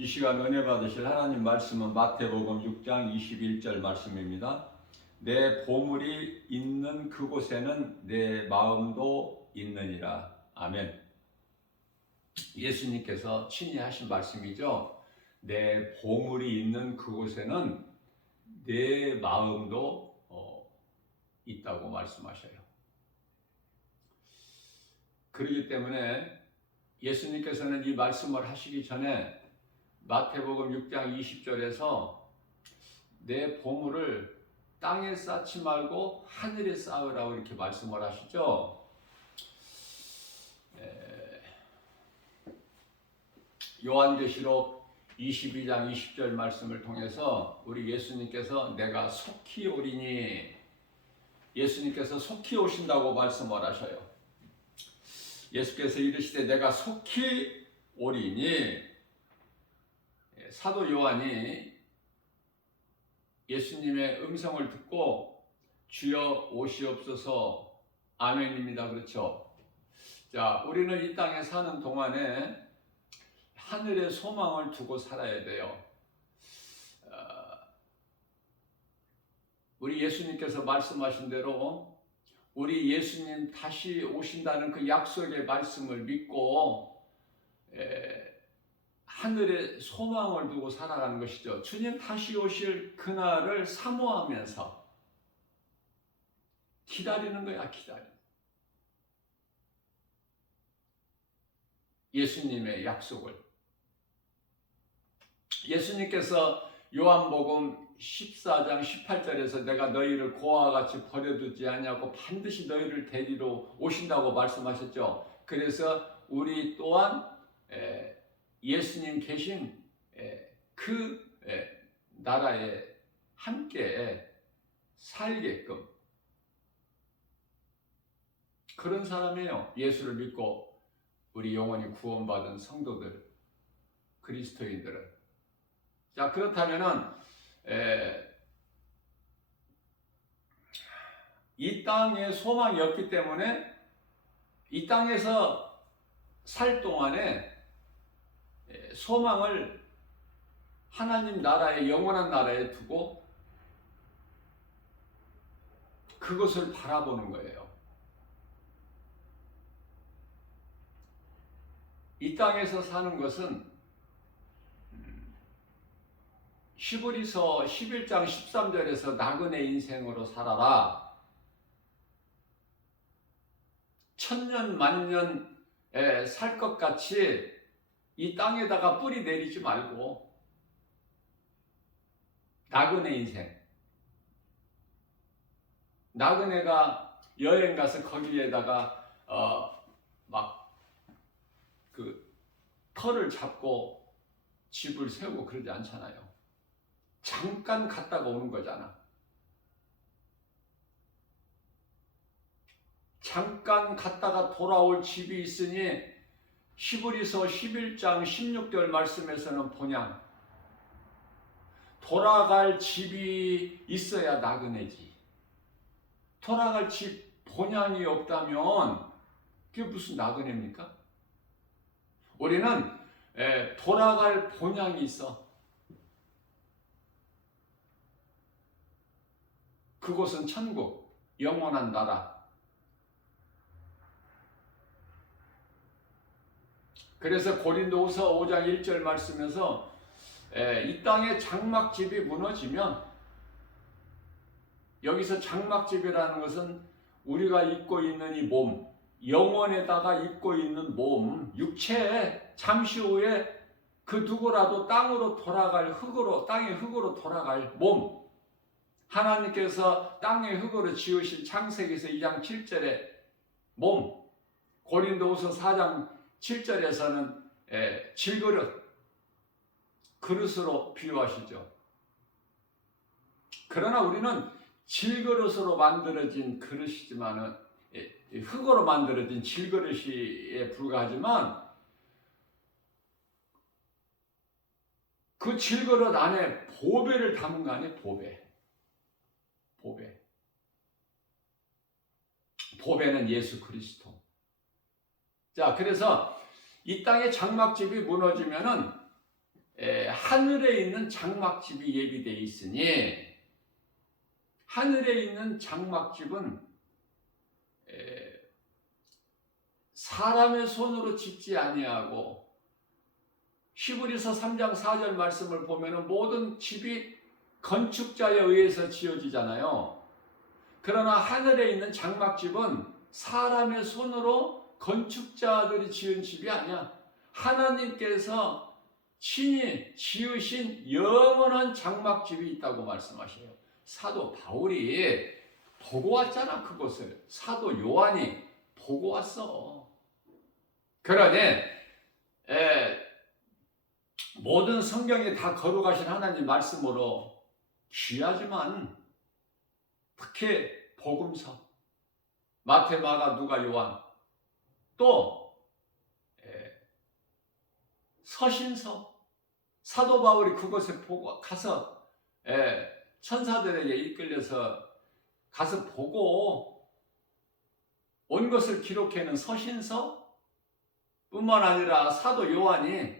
이 시간 은혜 받으실 하나님 말씀은 마태복음 6장 21절 말씀입니다. 내 보물이 있는 그곳에는 내 마음도 있느니라. 아멘. 예수님께서 친히 하신 말씀이죠. 내 보물이 있는 그곳에는 내 마음도 있다고 말씀하셔요. 그렇기 때문에 예수님께서는 이 말씀을 하시기 전에 마태복음 6장 20절에서 내 보물을 땅에 쌓지 말고 하늘에 쌓으라고 이렇게 말씀을 하시죠. 요한계시록 22장 20절 말씀을 통해서 우리 예수님께서 내가 속히 오리니, 예수님께서 속히 오신다고 말씀을 하셔요. 예수께서 이르시되 내가 속히 오리니, 사도 요한이 예수님의 음성을 듣고 주여 오시옵소서 아멘입니다. 그렇죠? 자, 우리는 이 땅에 사는 동안에 하늘의 소망을 두고 살아야 돼요. 우리 예수님께서 말씀하신 대로 우리 예수님 다시 오신다는 그 약속의 말씀을 믿고 하늘의 소망을 두고 살아가는 것이죠. 주님 다시 오실 그날을 사모하면서 기다리는 거야, 기다려. 예수님의 약속을. 예수님께서 요한복음 14장 18절에서 내가 너희를 고아와 같이 버려두지 아니하고 반드시 너희를 데리러 오신다고 말씀하셨죠. 그래서 우리 또한 예수님 계신 그 나라에 함께 살게끔 그런 사람이에요. 예수를 믿고 우리 영원히 구원받은 성도들, 그리스도인들은. 자, 그렇다면은 이 땅에 소망이 없기 때문에 이 땅에서 살 동안에 소망을 하나님 나라의 영원한 나라에 두고 그것을 바라보는 거예요. 이 땅에서 사는 것은 히브리서 11장 13절에서 나그네 인생으로 살아라. 천년 만년 살 것 같이 이 땅에다가 뿌리 내리지 말고 나그네 인생. 나그네가 여행 가서 거기에다가 막 그 터를 잡고 집을 세우고 그러지 않잖아요. 잠깐 갔다가 오는 거잖아. 잠깐 갔다가 돌아올 집이 있으니 히브리서 11장 16절 말씀에서는 본향, 돌아갈 집이 있어야 나그네지. 돌아갈 집 본향이 없다면 그게 무슨 나그네입니까? 우리는 돌아갈 본향이 있어. 그곳은 천국, 영원한 나라. 그래서 고린도후서 5장 1절 말씀에서 이 땅의 장막집이 무너지면, 여기서 장막집이라는 것은 우리가 입고 있는 이 몸, 영혼에다가 입고 있는 몸, 육체에 잠시 후에 그 누구라도 땅으로 돌아갈 흙으로, 땅의 흙으로 돌아갈 몸, 하나님께서 땅의 흙으로 지으신 창세기서 2장 7절에 몸, 고린도후서 4장 7절에서는 질그릇, 그릇으로 비유하시죠. 그러나 우리는 질그릇으로 만들어진 그릇이지만은, 흙으로 만들어진 질그릇에 불과하지만 그 질그릇 안에 보배를 담은 거 아니에요? 보배는 예수 그리스도. 자, 그래서 이 땅의 장막집이 무너지면은 하늘에 있는 장막집이 예비되어 있으니 하늘에 있는 장막집은 사람의 손으로 짓지 아니하고 히브리서 3장 4절 말씀을 보면 모든 집이 건축자에 의해서 지어지잖아요. 그러나 하늘에 있는 장막집은 사람의 손으로 건축자들이 지은 집이 아니야. 하나님께서 친히 지으신 영원한 장막집이 있다고 말씀하셔요. 사도 바울이 보고 왔잖아, 그것을. 사도 요한이 보고 왔어. 그러니 모든 성경이 다 거룩하신 하나님 말씀으로 귀하지만 특히 복음서, 마태, 마가, 누가, 요한, 또 서신서, 사도 바울이 그것에 보고 가서 천사들에게 이끌려서 가서 보고 온 것을 기록해놓은 서신서 뿐만 아니라 사도 요한이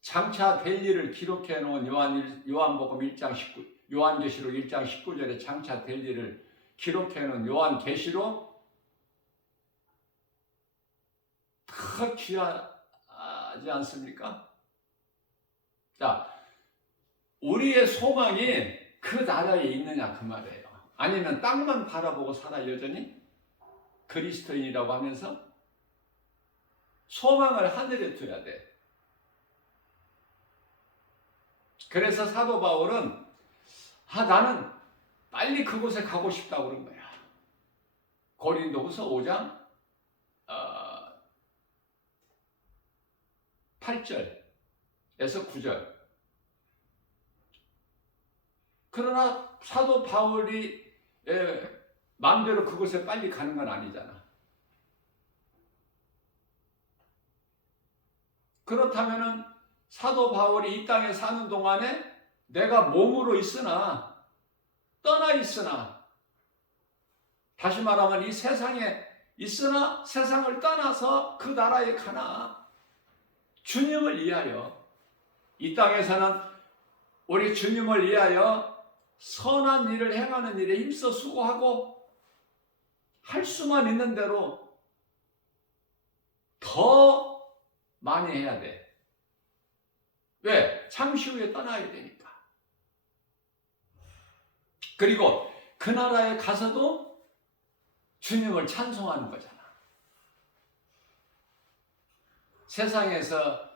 장차 될 일을 기록해 놓은 요한복음 1장 19, 요한계시록 1장 19절에 장차 될 일을 기록해 놓은 요한계시록 더 귀하지 않습니까? 자, 우리의 소망이 그 나라에 있느냐 그 말이에요. 아니면 땅만 바라보고 살아 여전히 그리스도인이라고 하면서 소망을 하늘에 둬야 돼. 그래서 사도 바울은 나는 빨리 그곳에 가고 싶다고 그런 거야. 고린도후서 5장 8절에서 9절. 그러나 사도 바울이 마음대로 그곳에 빨리 가는 건 아니잖아. 그렇다면은 사도 바울이 이 땅에 사는 동안에 내가 몸으로 있으나 떠나 있으나, 다시 말하면 이 세상에 있으나 세상을 떠나서 그 나라에 가나 주님을 위하여, 이 땅에서는 우리 주님을 위하여 선한 일을 행하는 일에 힘써 수고하고 할 수만 있는 대로 더 많이 해야 돼. 왜? 잠시 후에 떠나야 되니까. 그리고 그 나라에 가서도 주님을 찬송하는 거잖아. 세상에서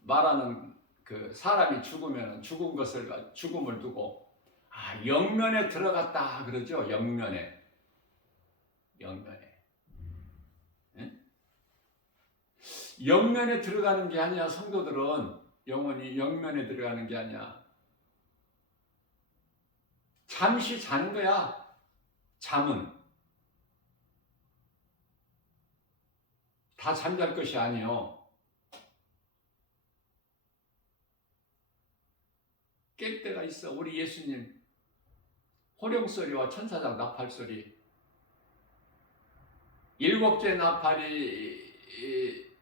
말하는 그 사람이 죽으면 죽음을 두고 영면에 들어갔다 그러죠. 영면에. 응? 영면에 들어가는 게 아니야. 성도들은 영원히 영면에 들어가는 게 아니야. 잠시 자는 거야. 잠은 다 잠잘 것이 아니요. 깰 때가 있어. 우리 예수님 호령소리와 천사장 나팔소리, 7째 나팔이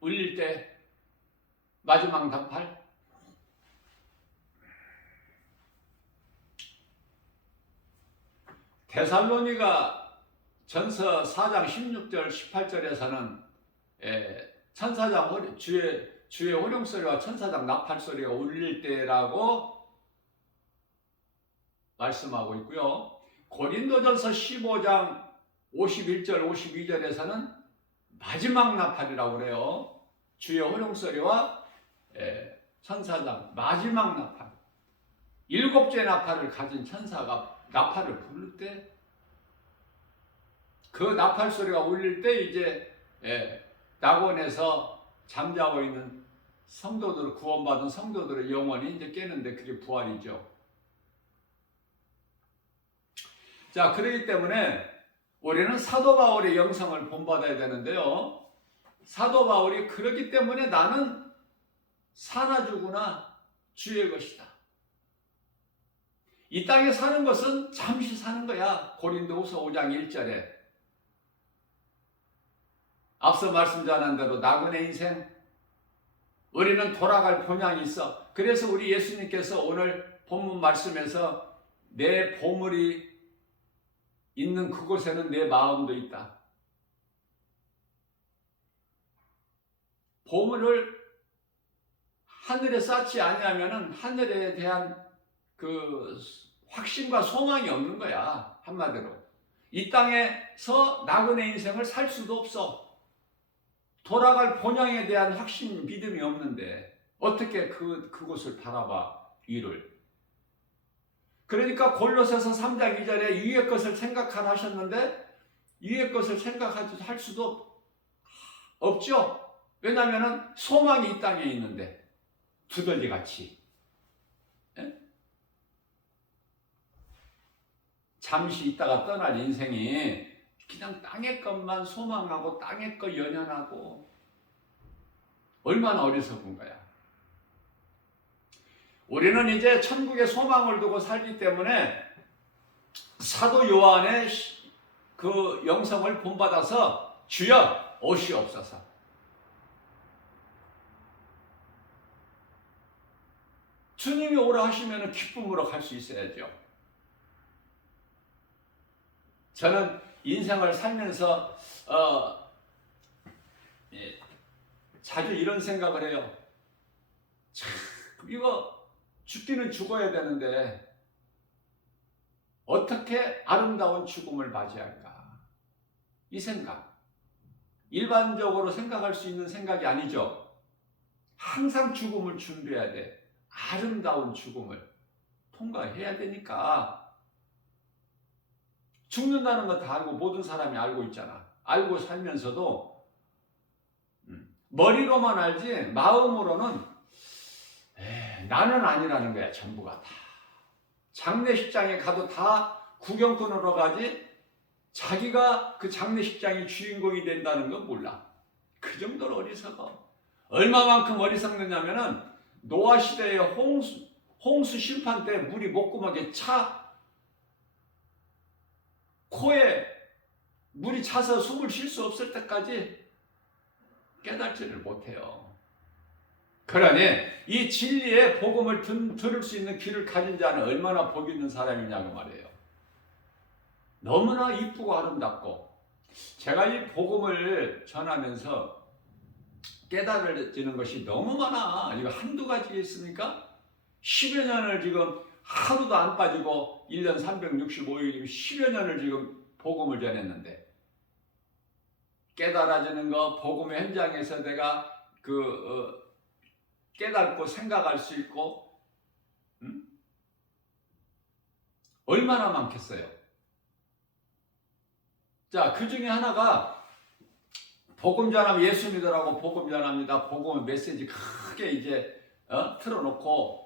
울릴 때 마지막 나팔, 데살로니가 전서 4장 16절 18절에서는 천사장 주의 호령소리와 천사장 나팔소리가 울릴 때라고 말씀하고 있고요. 고린도전서 15장 51절 52절에서는 마지막 나팔이라고 그래요. 주의 호령소리와 천사장 마지막 나팔, 7째 나팔을 가진 천사가 나팔을 부를 때, 그 나팔 소리가 울릴 때 이제 낙원에서 잠자고 있는 성도들, 구원받은 성도들의 영혼이 이제 깨는데 그게 부활이죠. 자, 그렇기 때문에 우리는 사도 바울의 영성을 본받아야 되는데요. 사도 바울이 그렇기 때문에 나는 사나 죽으나 주의 것이다. 이 땅에 사는 것은 잠시 사는 거야. 고린도후서 5장 1절에 앞서 말씀 전한 대로 나그네 인생, 우리는 돌아갈 본향이 있어. 그래서 우리 예수님께서 오늘 본문 말씀에서 내 보물이 있는 그곳에는 내 마음도 있다. 보물을 하늘에 쌓지 아니하면은 하늘에 대한 그 확신과 소망이 없는 거야. 한마디로 이 땅에서 나그네 인생을 살 수도 없어. 돌아갈 본향에 대한 확신, 믿음이 없는데 어떻게 그곳을 바라봐 위를. 그러니까 골로새서 3장 2절에 위의 것을 생각하라 하셨는데 위의 것을 생각할 수도 없죠. 왜냐하면 소망이 이 땅에 있는데 두더지같이 잠시 있다가 떠날 인생이 그냥 땅의 것만 소망하고 땅의 것 연연하고 얼마나 어리석은 거야. 우리는 이제 천국의 소망을 두고 살기 때문에 사도 요한의 그 영성을 본받아서 주여 오시옵소서. 주님이 오라 하시면 기쁨으로 갈 수 있어야죠. 저는 인생을 살면서 자주 이런 생각을 해요. 참, 이거 죽기는 죽어야 되는데 어떻게 아름다운 죽음을 맞이할까? 이 생각. 일반적으로 생각할 수 있는 생각이 아니죠. 항상 죽음을 준비해야 돼. 아름다운 죽음을 통과해야 되니까. 죽는다는 거 다 알고 모든 사람이 알고 있잖아. 알고 살면서도 머리로만 알지 마음으로는 나는 아니라는 거야. 전부가 다. 장례식장에 가도 다 구경꾼으로 가지 자기가 그 장례식장의 주인공이 된다는 건 몰라. 그 정도로 어리석어. 얼마만큼 어리석느냐면은 노아 시대의 홍수 심판 때 물이 목구멍에 차 코에 물이 차서 숨을 쉴 수 없을 때까지 깨닫지를 못해요. 그러니 이 진리의 복음을 들을 수 있는 귀를 가진 자는 얼마나 복 있는 사람이냐고 말이에요. 너무나 이쁘고 아름답고 제가 이 복음을 전하면서 깨달아지는 것이 너무 많아. 이거 한두 가지 있습니까? 10여 년을 지금 하루도 안 빠지고 1년 365일 10여 년을 지금 복음을 전했는데 깨달아지는 거, 복음의 현장에서 내가 깨닫고 생각할 수 있고 얼마나 많겠어요. 자, 그 중에 하나가 복음 전하면 예수 믿으라고 복음 전합니다. 복음의 메시지 크게 이제 틀어놓고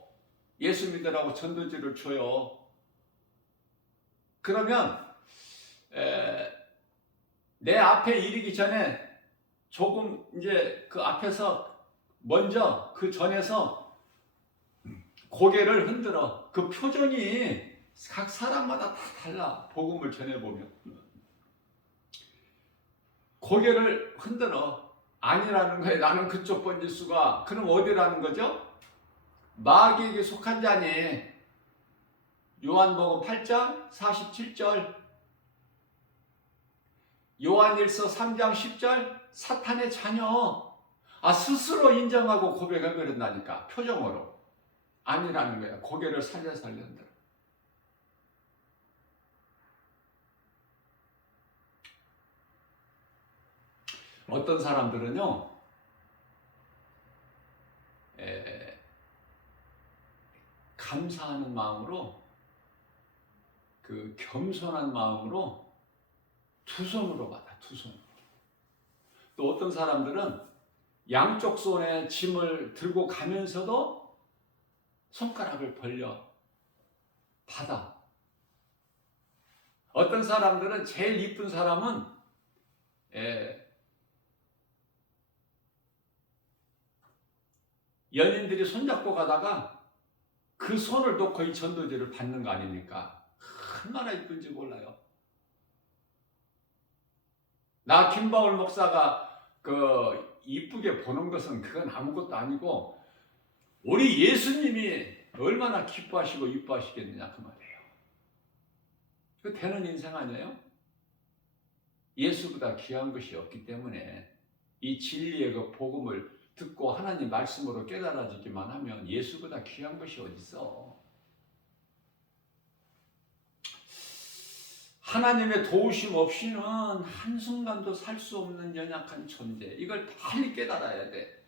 예수 믿으라고 전도지를 줘요. 그러면 내 앞에 이르기 전에 조금 이제 그 앞에서 먼저 그 전에서 고개를 흔들어. 그 표정이 각 사람마다 다 달라. 복음을 전해보면 고개를 흔들어. 아니라는 거예요. 나는 그쪽 번지수가. 그럼 어디라는 거죠? 마귀에게 속한 자니. 요한복음 8장 47절, 요한일서 3장 10절, 사탄의 자녀. 스스로 인정하고 고백해버린다니까. 표정으로. 아니라는 거야. 고개를 살려 흔들어. 어떤 사람들은요, 감사하는 마음으로, 그 겸손한 마음으로 두 손으로 받아, 두 손으로. 또 어떤 사람들은 양쪽 손에 짐을 들고 가면서도 손가락을 벌려 받아. 어떤 사람들은 제일 이쁜 사람은 연인들이 손잡고 가다가 그 손을 놓고 이 전도지를 받는 거 아닙니까? 얼마나 이쁜지 몰라요. 나 김바울 목사가 이쁘게 보는 것은 그건 아무것도 아니고 우리 예수님이 얼마나 기뻐하시고 이뻐하시겠느냐 그 말이에요. 그 되는 인생 아니에요? 예수보다 귀한 것이 없기 때문에 이 진리의 그 복음을 듣고 하나님 말씀으로 깨달아지기만 하면 예수보다 귀한 것이 어디 있어? 하나님의 도우심 없이는 한순간도 살 수 없는 연약한 존재. 이걸 빨리 깨달아야 돼.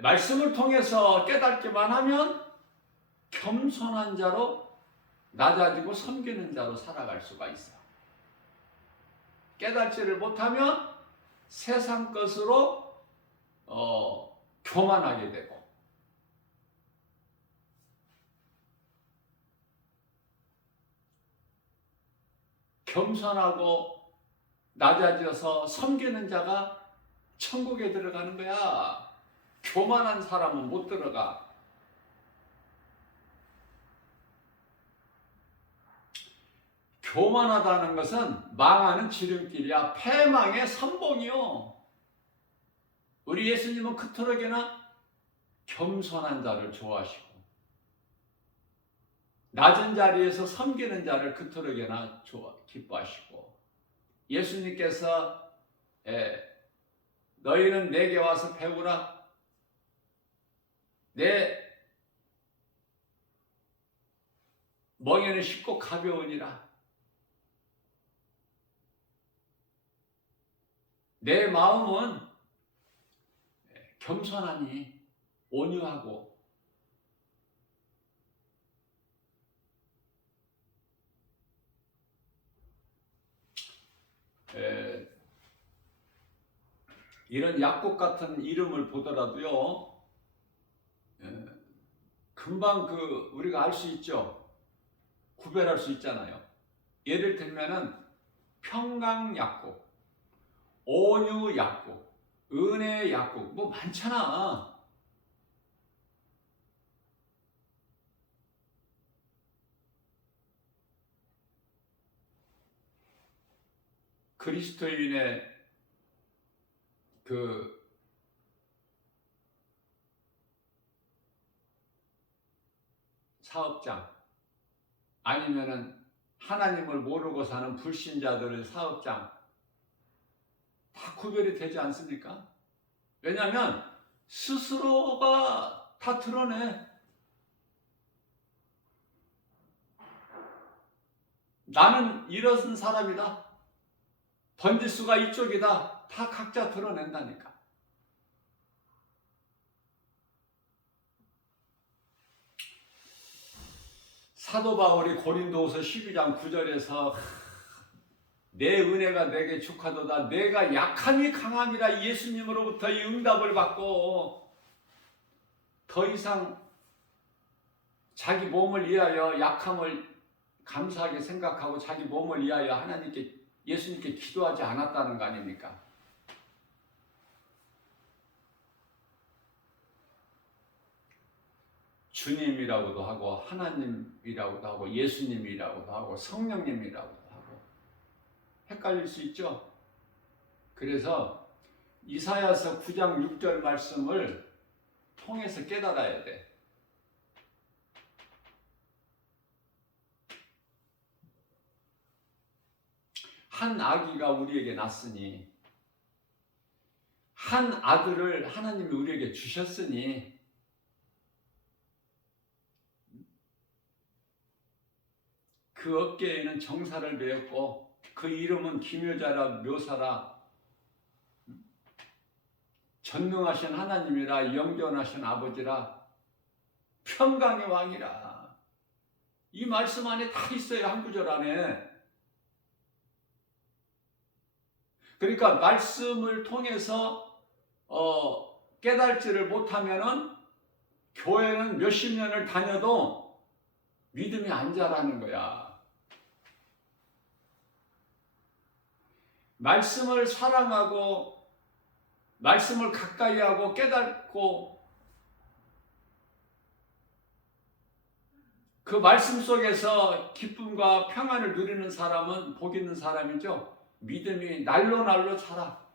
말씀을 통해서 깨닫기만 하면 겸손한 자로 낮아지고 섬기는 자로 살아갈 수가 있어. 깨닫지를 못하면 세상 것으로 교만하게 되고 겸손하고 낮아져서 섬기는 자가 천국에 들어가는 거야. 교만한 사람은 못 들어가. 교만하다는 것은 망하는 지름길이야. 패망의 선봉이요. 우리 예수님은 그토록이나 겸손한 자를 좋아하시고 낮은 자리에서 섬기는 자를 그토록이나 기뻐하시고 예수님께서 너희는 내게 와서 배우라. 내 멍에는 쉽고 가벼우니라. 내 마음은 겸손하니 온유하고 이런 약국 같은 이름을 보더라도요, 금방 우리가 알 수 있죠. 구별할 수 있잖아요. 예를 들면은 평강약국, 온유약국, 은혜약국 뭐 많잖아. 그리스도인의 사업장 아니면은 하나님을 모르고 사는 불신자들의 사업장 다 구별이 되지 않습니까? 왜냐하면 스스로가 다 드러내. 나는 이런 사람이다. 번지수가 이쪽이다. 다 각자 드러낸다니까. 사도 바울이 고린도후서 12장 9절에서 내 은혜가 내게 축하도다. 내가 약함이 강함이라 예수님으로부터 이 응답을 받고 더 이상 자기 몸을 위하여 약함을 감사하게 생각하고 자기 몸을 위하여 하나님께 예수님께 기도하지 않았다는 거 아닙니까? 주님이라고도 하고 하나님이라고도 하고 예수님이라고도 하고 성령님이라고도 하고 헷갈릴 수 있죠. 그래서 이사야서 9장 6절 말씀을 통해서 깨달아야 돼. 한 아기가 우리에게 났으니 한 아들을 하나님이 우리에게 주셨으니 그 어깨에는 정사를 메었고 그 이름은 기묘자라 묘사라 전능하신 하나님이라 영존하신 아버지라 평강의 왕이라. 이 말씀 안에 다 있어요. 한 구절 안에. 그러니까 말씀을 통해서 깨달지를 못하면은 교회는 몇십 년을 다녀도 믿음이 안 자라는 거야. 말씀을 사랑하고 말씀을 가까이 하고 깨닫고 그 말씀 속에서 기쁨과 평안을 누리는 사람은 복 있는 사람이죠. 믿음이 날로 날로 자라.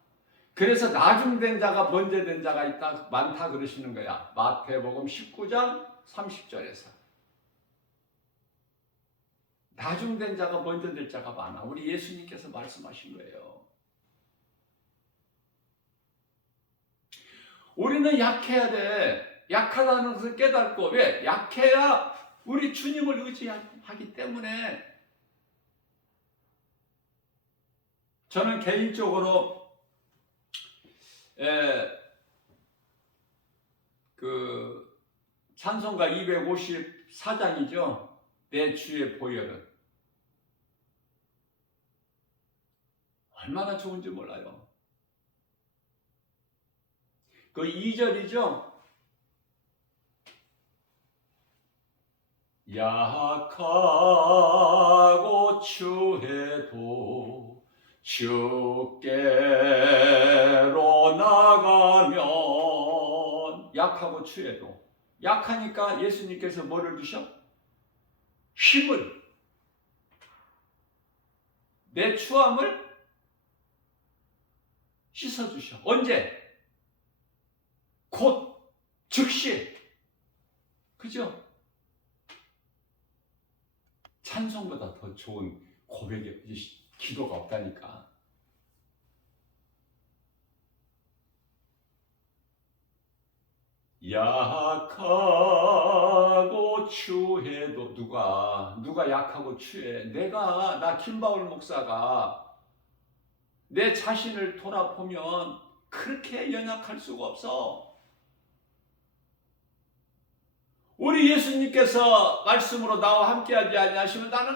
그래서 나중된 자가 번제된 자가 있다 많다 그러시는 거야. 마태복음 19장 30절에서. 나중된 자가 번제될 자가 많아. 우리 예수님께서 말씀하신 거예요. 우리는 약해야 돼. 약하다는 것을 깨닫고, 왜? 약해야 우리 주님을 의지하기 때문에. 저는 개인적으로 그 찬송가 254장이죠. 내 주의 보혈은 얼마나 좋은지 몰라요. 그 2절이죠. 약하고 추해도 주께로 나가면, 약하고 추해도, 약하니까 예수님께서 뭐를 주셔? 힘을, 내 추함을 씻어주셔. 언제? 곧, 즉시. 그죠? 찬송보다 더 좋은 고백의 기도가 없다니까. 약하고 추해도, 누가 약하고 추해? 나 김바울 목사가 내 자신을 돌아보면 그렇게 연약할 수가 없어. 우리 예수님께서 말씀으로 나와 함께하지 아니하시면 나는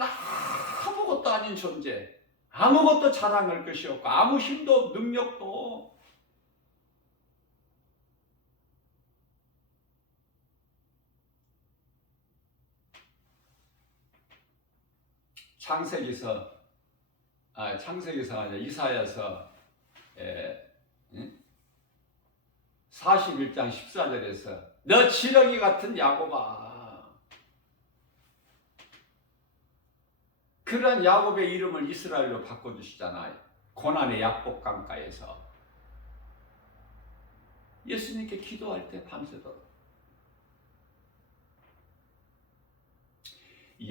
아무것도 아닌 존재, 아무것도 자랑할 것이 없고 아무 힘도 능력도. 창세기서 아니라 이사야서 41장 14절에서 너 지렁이 같은 야곱아, 그런 야곱의 이름을 이스라엘로 바꿔주시잖아요. 고난의 약복강가에서 예수님께 기도할 때 밤새도록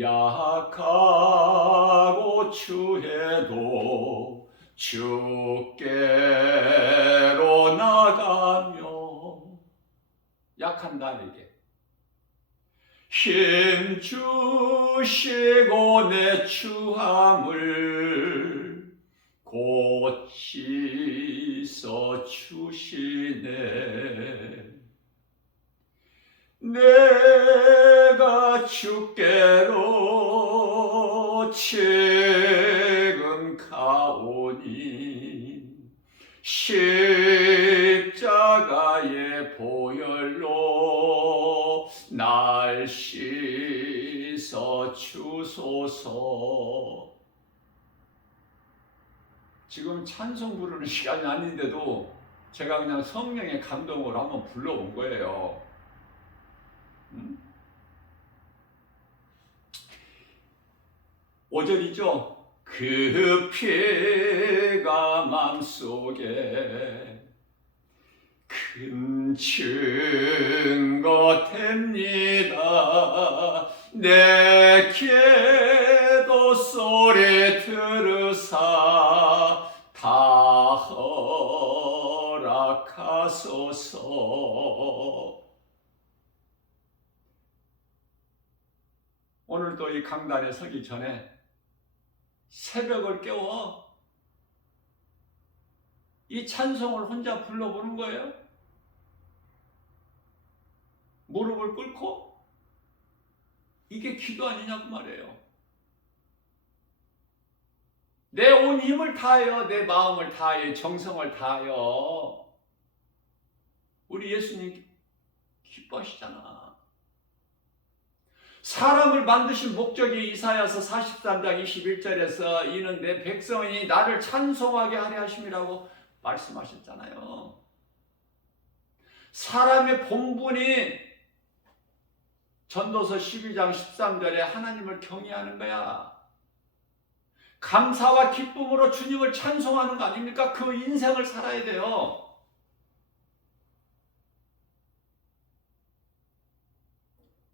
약하고 추해도 주께로 나가며, 약한 나에게 힘 주시고 내 추함을 곧 씻어 주시네. 내가 주께로 지금 가오니 십자가의 보혈로 날 씻어 주소서. 지금 찬송 부르는 시간이 아닌데도 제가 그냥 성령의 감동으로 한번 불러온 거예요. 5절이죠. 그 피가 맘속에 큰 증거 됩니다. 내 기도 소리 들으사 다 허락하소서. 오늘도 이 강단에 서기 전에 새벽을 깨워 이 찬송을 혼자 불러보는 거예요. 무릎을 꿇고. 이게 기도 아니냐고 말이에요. 내 온 힘을 다하여, 내 마음을 다하여, 정성을 다하여. 우리 예수님 기뻐하시잖아. 사람을 만드신 목적이 이사야서 43장 21절에서 이는 내 백성이 나를 찬송하게 하려 하심이라고 말씀하셨잖아요. 사람의 본분이 전도서 12장 13절에 하나님을 경외하는 거야. 감사와 기쁨으로 주님을 찬송하는 거 아닙니까? 그 인생을 살아야 돼요.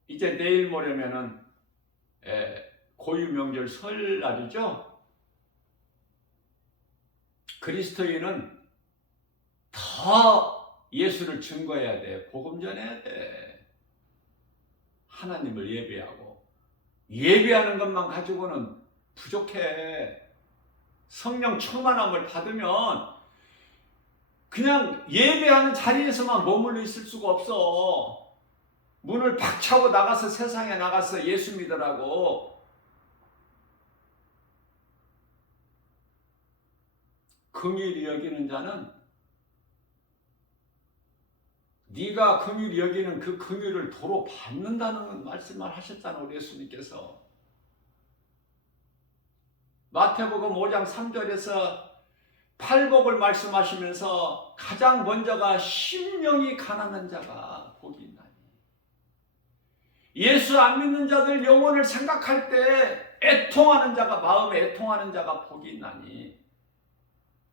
이제 내일 모레면은 고유명절 설날이죠. 그리스도인은 더 예수를 증거해야 돼. 복음 전해야 돼. 하나님을 예배하고. 예배하는 것만 가지고는 부족해. 성령 충만함을 받으면 그냥 예배하는 자리에서만 머물러 있을 수가 없어. 문을 박차고 나가서 세상에 나가서 예수 믿으라고. 긍휼히 여기는 자는 네가 긍휼히 여기는 그 긍휼을 도로 받는다는 말씀을 하셨잖아요. 우리 예수님께서. 마태복음 5장 3절에서 팔복을 말씀하시면서 가장 먼저가 심령이 가난한 자가 복이 있나니. 예수 안 믿는 자들 영혼을 생각할 때 애통하는 자가, 마음에 애통하는 자가 복이 있나니.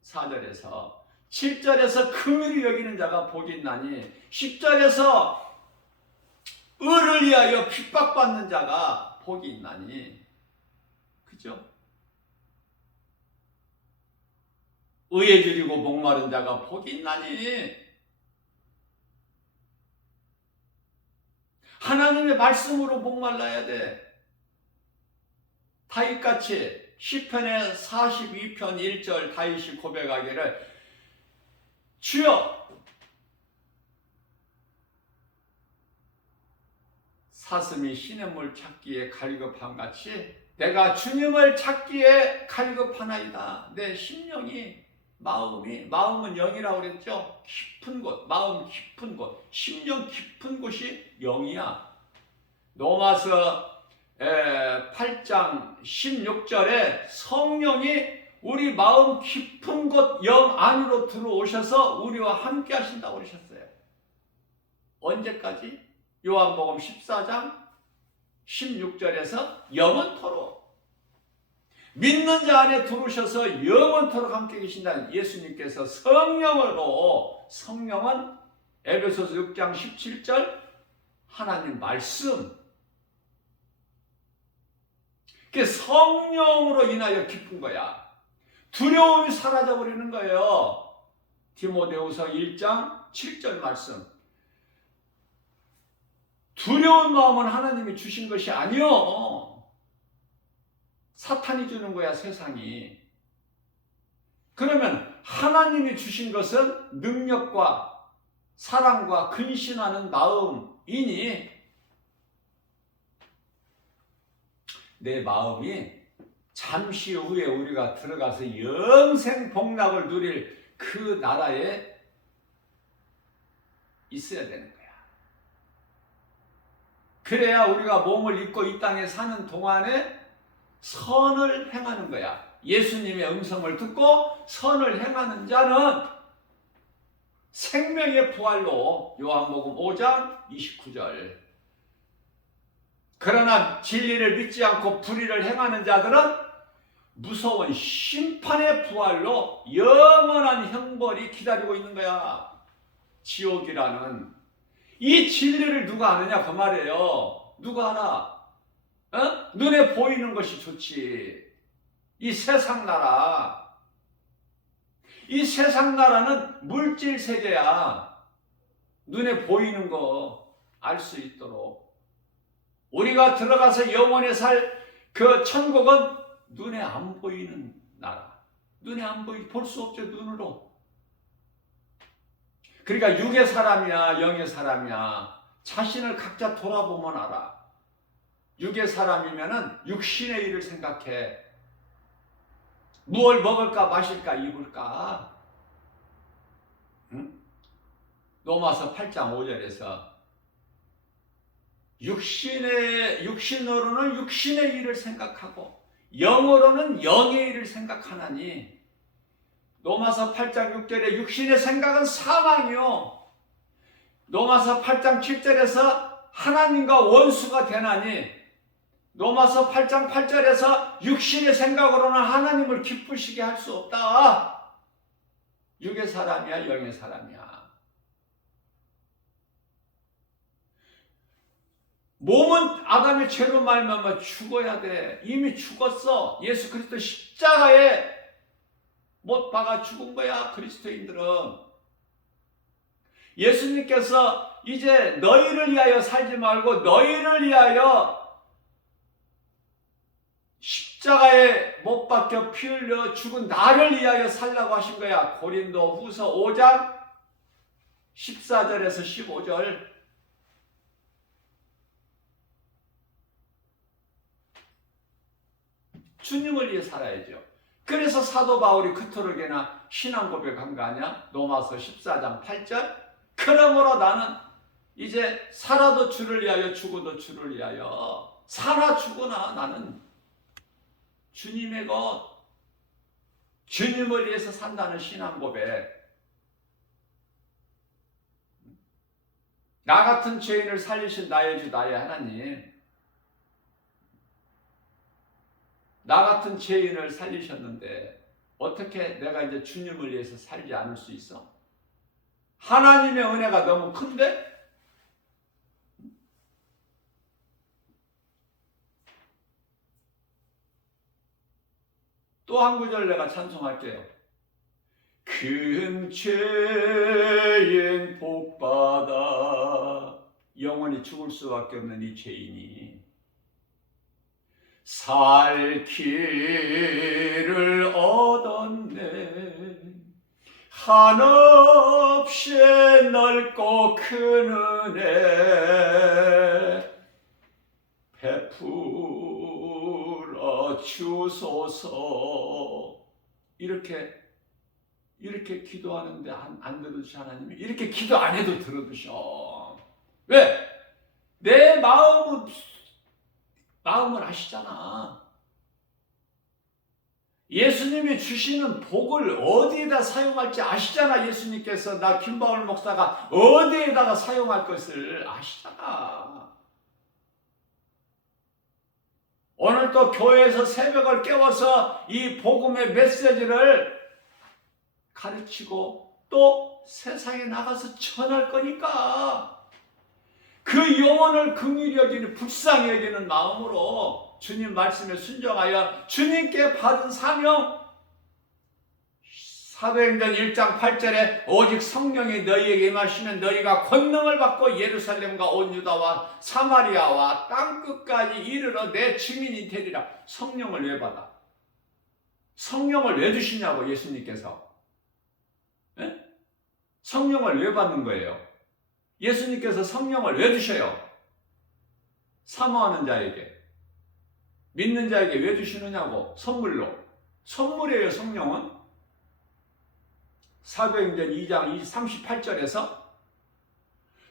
4절에서 7절에서 긍휼히 여기는 자가 복이 있나니. 10절에서 의를 위하여 핍박받는 자가 복이 있나니. 그죠? 의에 줄이고 목마른 자가 복이 있나니. 하나님의 말씀으로 목말라야 돼. 다윗같이 시편의 42편 1절 다윗이 고백하기를 주여 사슴이 시냇물 찾기에 갈급함같이 내가 주님을 찾기에 갈급하나이다. 내 심령이 마음은 영이라고 그랬죠. 깊은 곳, 마음 깊은 곳, 심령 깊은 곳이 영이야. 로마서 8장 16절에 성령이 우리 마음 깊은 곳 영 안으로 들어오셔서 우리와 함께 하신다고 그러셨어요. 언제까지? 요한복음 14장 16절에서 영원토록. 믿는 자 안에 들어오셔서 영원토록 함께 계신다는 예수님께서 성령은 에베소서 6장 17절 하나님 말씀. 그 성령으로 인하여 기쁜 거야. 두려움이 사라져버리는 거예요. 디모데후서 1장 7절 말씀. 두려운 마음은 하나님이 주신 것이 아니요. 사탄이 주는 거야, 세상이. 그러면 하나님이 주신 것은 능력과 사랑과 근신하는 마음이니 내 마음이 잠시 후에 우리가 들어가서 영생 복락을 누릴 그 나라에 있어야 되는 거야. 그래야 우리가 몸을 입고 이 땅에 사는 동안에 선을 행하는 거야. 예수님의 음성을 듣고 선을 행하는 자는 생명의 부활로 요한복음 5장 29절. 그러나 진리를 믿지 않고 불의를 행하는 자들은 무서운 심판의 부활로 영원한 형벌이 기다리고 있는 거야. 지옥이라는 이 진리를 누가 아느냐 그 말이에요. 누가 알아? 눈에 보이는 것이 좋지. 이 세상 나라. 이 세상 나라는 물질 세계야. 눈에 보이는 거 알 수 있도록. 우리가 들어가서 영원히 살 그 천국은 눈에 안 보이는 나라. 눈에 안 볼 수 없죠, 눈으로. 그러니까 육의 사람이야, 영의 사람이야. 자신을 각자 돌아보면 알아. 육의 사람이면은 육신의 일을 생각해. 무엇을 먹을까, 마실까, 입을까. 응? 로마서 8장 5절에서 육신으로는 육신의 일을 생각하고 영으로는 영의 일을 생각하나니. 로마서 8장 6절에 육신의 생각은 사망이요. 로마서 8장 7절에서 하나님과 원수가 되나니 로마서 8장 8절에서 육신의 생각으로는 하나님을 기쁘시게 할 수 없다. 육의 사람이야, 영의 사람이야. 몸은 아담의 죄로 말미암아 죽어야 돼. 이미 죽었어. 예수 그리스도 십자가에 못 박아 죽은 거야, 그리스도인들은. 예수님께서 이제 너희를 위하여 살지 말고 너희를 위하여 십자가에 못 박혀 피 흘려 죽은 나를 위하여 살라고 하신 거야. 고린도 후서 5장 14절에서 15절. 주님을 위해 살아야죠. 그래서 사도 바울이 그토록이나 신앙 고백한 거 아니야? 로마서 14장 8절. 그러므로 나는 이제 살아도 주를 위하여 죽어도 주를 위하여, 살아 죽으나 나는 주님의 것, 주님을 위해서 산다는 신앙 고백. 나 같은 죄인을 살리신 나의 주 나의 하나님, 나 같은 죄인을 살리셨는데 어떻게 내가 이제 주님을 위해서 살지 않을 수 있어? 하나님의 은혜가 너무 큰데? 또 한 구절 내가 찬송할게요. 큰 죄인 복받아 영원히 죽을 수밖에 없는 이 죄인이 살 길을 얻었네. 한없이 넓고 큰 은혜 베풀어 주소서. 이렇게 기도하는데 안 들어주셔. 하나님이 이렇게 기도 안 해도 들어주셔. 왜? 내 마음을 아시잖아. 예수님이 주시는 복을 어디에다 사용할지 아시잖아. 예수님께서 나 김바울 목사가 어디에다가 사용할 것을 아시잖아. 오늘 또 교회에서 새벽을 깨워서 이 복음의 메시지를 가르치고 또 세상에 나가서 전할 거니까 그 영혼을 긍휼히 여기는, 불쌍히 여기는 마음으로 주님 말씀에 순종하여 주님께 받은 사명, 사도행전 1장 8절에 오직 성령이 너희에게 임하시면 너희가 권능을 받고 예루살렘과 온 유다와 사마리아와 땅끝까지 이르러 내 증인이 되리라. 성령을 왜 받아? 성령을 왜 주시냐고 예수님께서. 에? 성령을 왜 받는 거예요? 예수님께서 성령을 왜 주셔요? 사모하는 자에게, 믿는 자에게 왜 주시느냐고. 선물로. 선물이에요. 성령은. 사도행전 2장 38절에서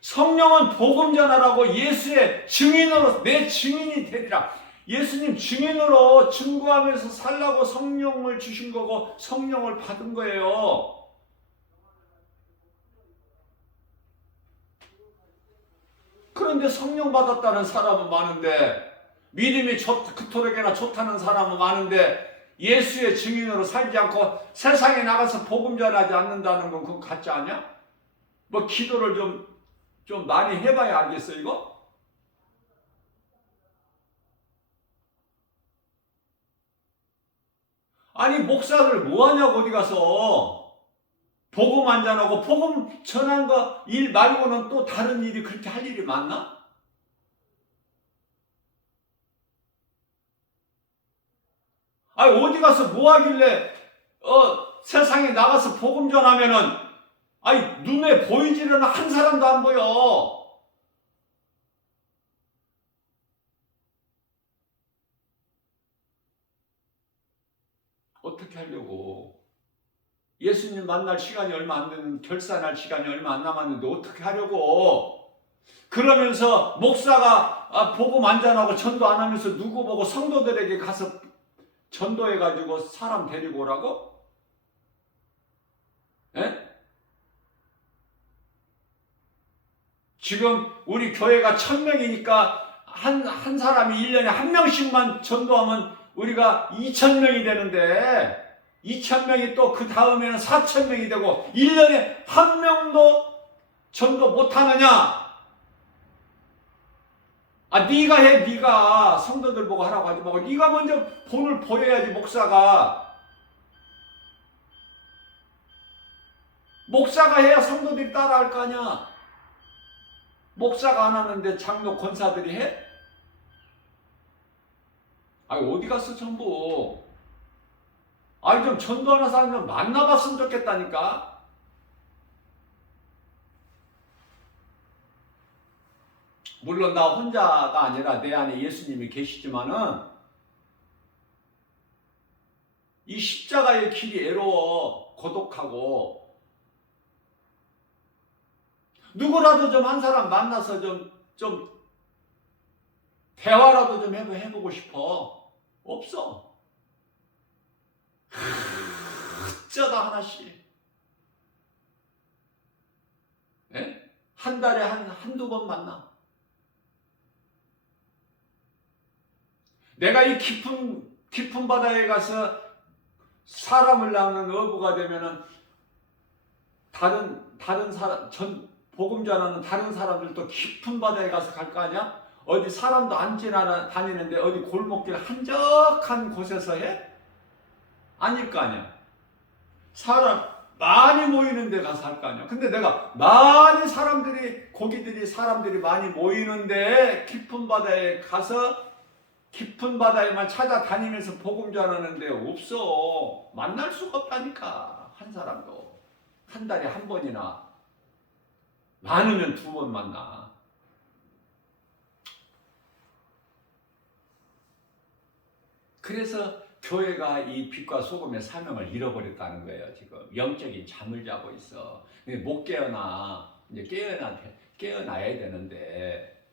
성령은 복음 전하라고 예수의 증인으로 내 증인이 되리라. 예수님 증인으로 증거하면서 살라고 성령을 주신 거고 성령을 받은 거예요. 그런데 성령 받았다는 사람은 많은데, 믿음이 그토록이나 좋다는 사람은 많은데 예수의 증인으로 살지 않고 세상에 나가서 복음 전하지 않는다는 건 그건 가짜 아니야? 뭐 기도를 좀 많이 해봐야 알겠어 이거? 아니 목사들 뭐하냐고 어디 가서. 복음 안 전하고 복음 전한 거 일 말고는 또 다른 일이 그렇게 할 일이 많나? 아니 어디 가서 뭐 하길래 세상에 나가서 복음 전하면은 아니 눈에 보이지는 한 사람도 안 보여. 어떻게 하려고? 예수님 만날 시간이 얼마 안 되는, 결산할 시간이 얼마 안 남았는데 어떻게 하려고? 그러면서 목사가 복음 안 전하고 전도 안 하면서 누구 보고 성도들에게 가서 전도해가지고 사람 데리고 오라고? 에? 지금 우리 교회가 1000명이니까 한 사람이 1년에 한 명씩만 전도하면 우리가 2000명이 되는데 2000명이 또 그 다음에는 4000명이 되고 1년에 한 명도 전도 못하느냐? 네가 해. 네가 성도들 보고 하라고 하지 말고 네가 먼저 본을 보여야지. 목사가 해야 성도들이 따라할 거 아니야. 목사가 안 하는데 장로 권사들이 해? 어디 갔어 전부? 좀 전도하는 사람 좀 만나봤으면 좋겠다니까. 물론 나 혼자가 아니라 내 안에 예수님이 계시지만은 이 십자가의 길이 애로워, 고독하고, 누구라도 좀 한 사람 만나서 좀 대화라도 좀 해보고 싶어. 없어. 어쩌다 하나씩. 예? 한 달에 한두 번 만나. 내가 이 깊은 바다에 가서 사람을 낳는 어부가 되면은 다른 사람, 복음 전하는 다른 사람들도 깊은 바다에 가서 갈 거 아니야? 어디 사람도 안 지나다니는데 어디 골목길 한적한 곳에서 해? 아닐 거 아니야. 사람 많이 모이는 데 가서 할 거 아니야. 근데 내가 많이 사람들이 많이 모이는데 깊은 바다에 가서 깊은 바다에만 찾아다니면서 복음 전하는데 없어. 만날 수가 없다니까. 한 사람도. 한 달에 한 번이나 많으면 2번 만나. 그래서 교회가 이 빛과 소금의 사명을 잃어버렸다는 거예요. 지금 영적인 잠을 자고 있어. 못 깨어나. 이제 깨어나야 되는데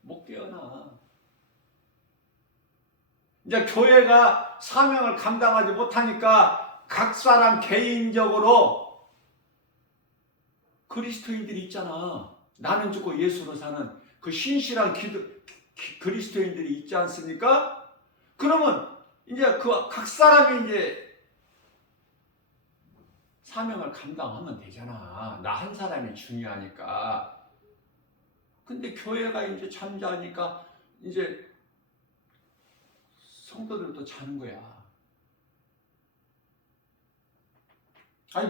못 깨어나. 이제 교회가 사명을 감당하지 못하니까 각 사람 개인적으로 그리스도인들이 있잖아. 나는 죽고 예수로 사는 그 신실한 그리스도인들이 있지 않습니까? 그러면 이제 각 사람이 이제 사명을 감당하면 되잖아. 나 한 사람이 중요하니까. 근데 교회가 이제 잠자니까 이제 성도들도 자는 거야.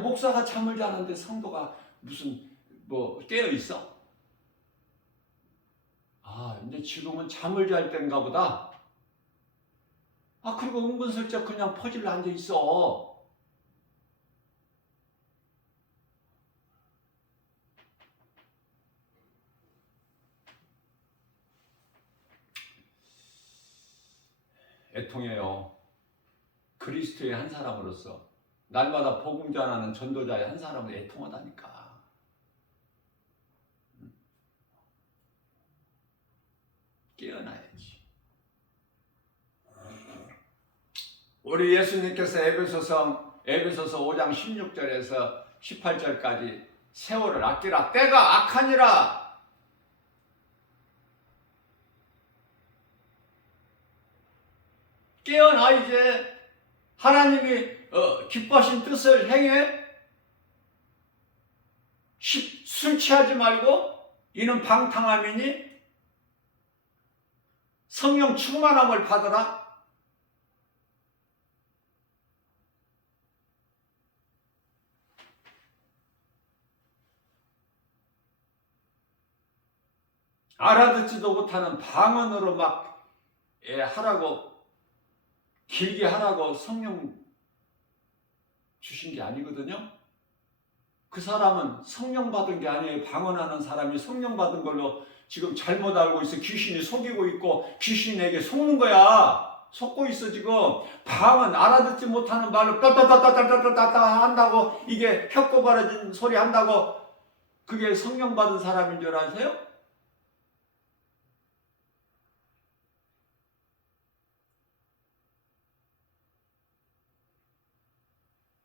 목사가 잠을 자는데 성도가 무슨 깨어 있어? 이제 지금은 잠을 잘 때인가 보다. 그리고 은근슬쩍 그냥 퍼질러 앉아 있어. 애통해요. 그리스도의 한 사람으로서 날마다 복음 전하는 전도자의 한 사람으로 애통하다니까. 깨어나야지. 우리 예수님께서 에베소서 5장 16절에서 18절까지 세월을 아끼라. 때가 악하니라. 깨어나 이제. 하나님이 기뻐하신 뜻을 행해. 술 취하지 말고 이는 방탕함이니 성령 충만함을 받으라. 알아듣지도 못하는 방언으로 막 하라고, 길게 하라고 성령 주신 게 아니거든요. 그 사람은 성령 받은 게 아니에요. 방언하는 사람이 성령 받은 걸로 지금 잘못 알고 있어. 귀신이 속이고 있고 귀신에게 속는 거야. 속고 있어 지금. 방언, 알아듣지 못하는 말로 따따따따따따따 한다고, 이게 혀꼬바라진 소리 한다고 그게 성령 받은 사람인 줄 아세요?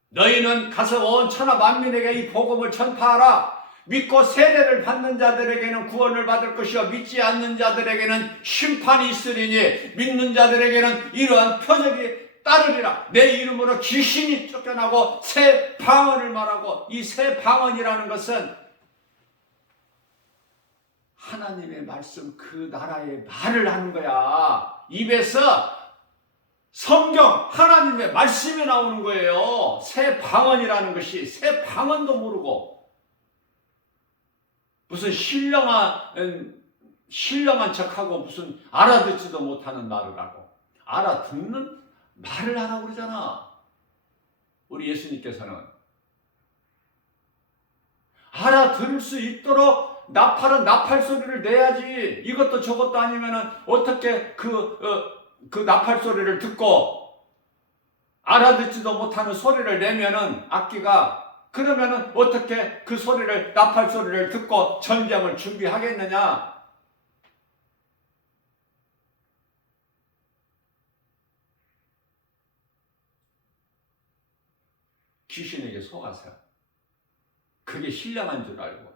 너희는 가서 온 천하 만민에게 이 복음을 전파하라. 믿고 세례를 받는 자들에게는 구원을 받을 것이요 믿지 않는 자들에게는 심판이 있으리니 믿는 자들에게는 이러한 표적이 따르리라. 내 이름으로 귀신이 쫓겨나고 새 방언을 말하고, 이 새 방언이라는 것은 하나님의 말씀, 그 나라의 말을 하는 거야. 입에서 성경, 하나님의 말씀이 나오는 거예요. 새 방언이라는 것이. 새 방언도 모르고 무슨 신령한 척하고 무슨 알아듣지도 못하는 말을 하고, 알아듣는 말을 하라고 그러잖아. 우리 예수님께서는 알아들을 수 있도록 나팔은 나팔 소리를 내야지. 이것도 저것도 아니면은 어떻게 그 나팔 소리를 듣고 알아듣지도 못하는 소리를 내면은 악기가, 그러면은 어떻게 그 소리를, 나팔 소리를 듣고 전쟁을 준비하겠느냐? 귀신에게 속아서 그게 신령한 줄 알고,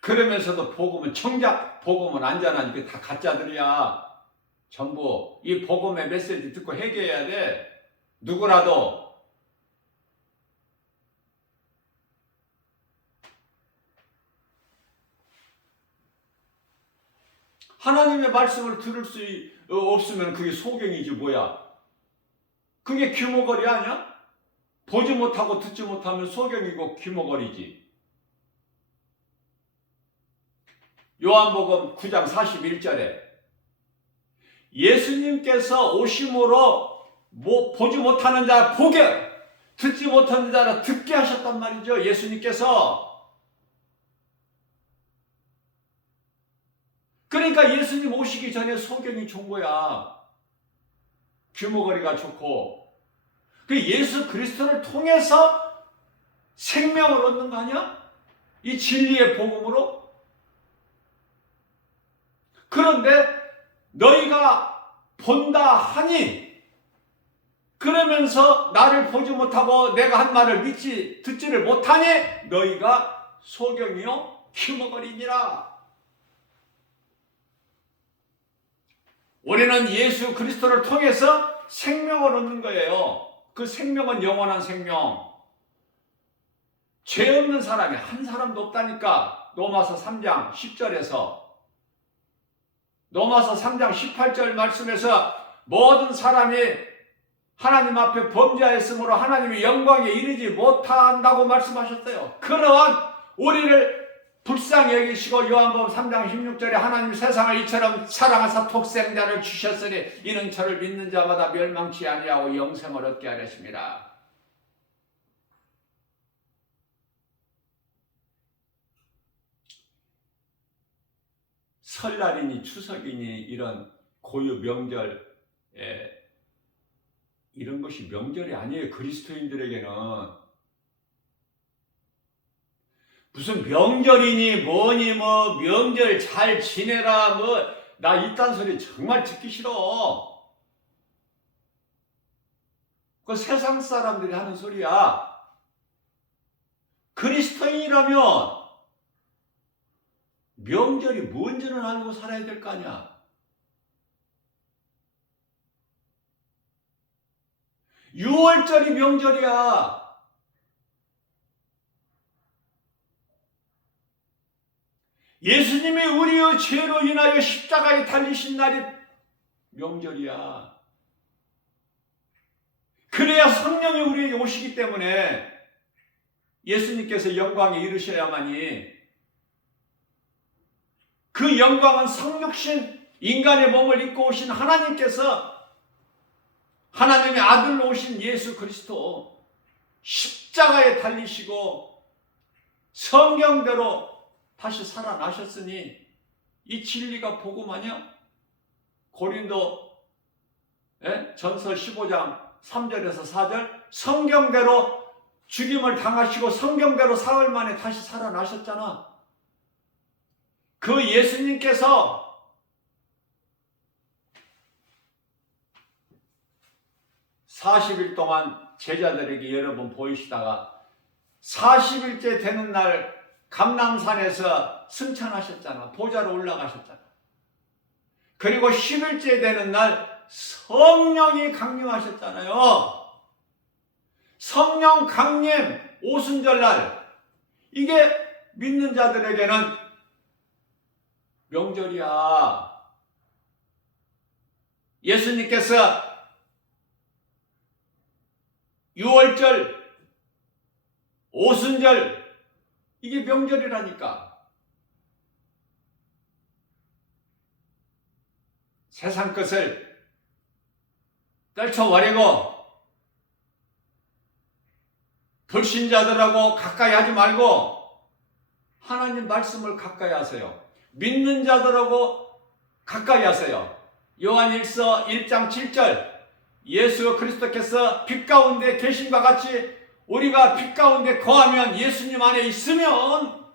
그러면서도 복음은 정작 복음은 안전한, 이게 다 가짜들이야. 전부 이 복음의 메시지 듣고 회개해야 돼. 누구라도. 하나님의 말씀을 들을 수 없으면 그게 소경이지 뭐야. 그게 귀머거리 아니야? 보지 못하고 듣지 못하면 소경이고 귀머거리지. 요한복음 9장 41절에 예수님께서 오심으로 보지 못하는 자 보게, 듣지 못하는 자라 듣게 하셨단 말이죠. 예수님께서. 그러니까 예수님 오시기 전에 소경이 좋은 거야. 귀머거리가 좋고. 그 예수 그리스도를 통해서 생명을 얻는 거 아니야? 이 진리의 복음으로? 그런데 너희가 본다 하니, 그러면서 나를 보지 못하고 내가 한 말을 듣지를 못하니 너희가 소경이요 귀머거리니라. 우리는 예수 그리스도를 통해서 생명을 얻는 거예요. 그 생명은 영원한 생명. 죄 없는 사람이 한 사람도 없다니까. 로마서 3장 10절에서, 로마서 3장 18절 말씀에서 모든 사람이 하나님 앞에 범죄하였으므로 하나님의 영광에 이르지 못한다고 말씀하셨어요. 그러한 우리를 불쌍히 여기시고 요한복음 3장 16절에 하나님 세상을 이처럼 사랑하사 독생자를 주셨으니 이는 저를 믿는 자마다 멸망치 아니하고 영생을 얻게 하렸습니다. 설날이니 추석이니 이런 고유 명절, 이런 것이 명절이 아니에요. 그리스도인들에게는. 무슨 명절이니 뭐니 뭐 명절 잘 지내라 뭐, 나 이딴 소리 정말 듣기 싫어. 그 세상 사람들이 하는 소리야. 그리스도인이라면 명절이 뭔지는 알고 살아야 될 거 아니야. 6월절이 명절이야. 예수님이 우리의 죄로 인하여 십자가에 달리신 날이 명절이야. 그래야 성령이 우리에게 오시기 때문에 예수님께서 영광에 이르셔야만이, 그 영광은 성육신 인간의 몸을 입고 오신 하나님께서, 하나님의 아들로 오신 예수 그리스도 십자가에 달리시고 성경대로 다시 살아나셨으니 이 진리가 복음 아니야? 고린도 전서 15장 3절에서 4절, 성경대로 죽임을 당하시고 성경대로 사흘 만에 다시 살아나셨잖아. 그 예수님께서 40일 동안 제자들에게 여러 번 보이시다가 40일째 되는 날 감람산에서 승천하셨잖아. 보좌로 올라가셨잖아. 그리고 10일째 되는 날 성령이 강림하셨잖아요. 성령 강림 오순절날, 이게 믿는 자들에게는 명절이야. 예수님께서 6월절, 오순절, 이게 명절이라니까. 세상 것을 떨쳐버리고 불신자들하고 가까이 하지 말고 하나님 말씀을 가까이 하세요. 믿는 자들하고 가까이 하세요. 요한일서 1장 7절, 예수 그리스도께서 빛 가운데 계신과 같이 우리가 빛 가운데 거하면, 예수님 안에 있으면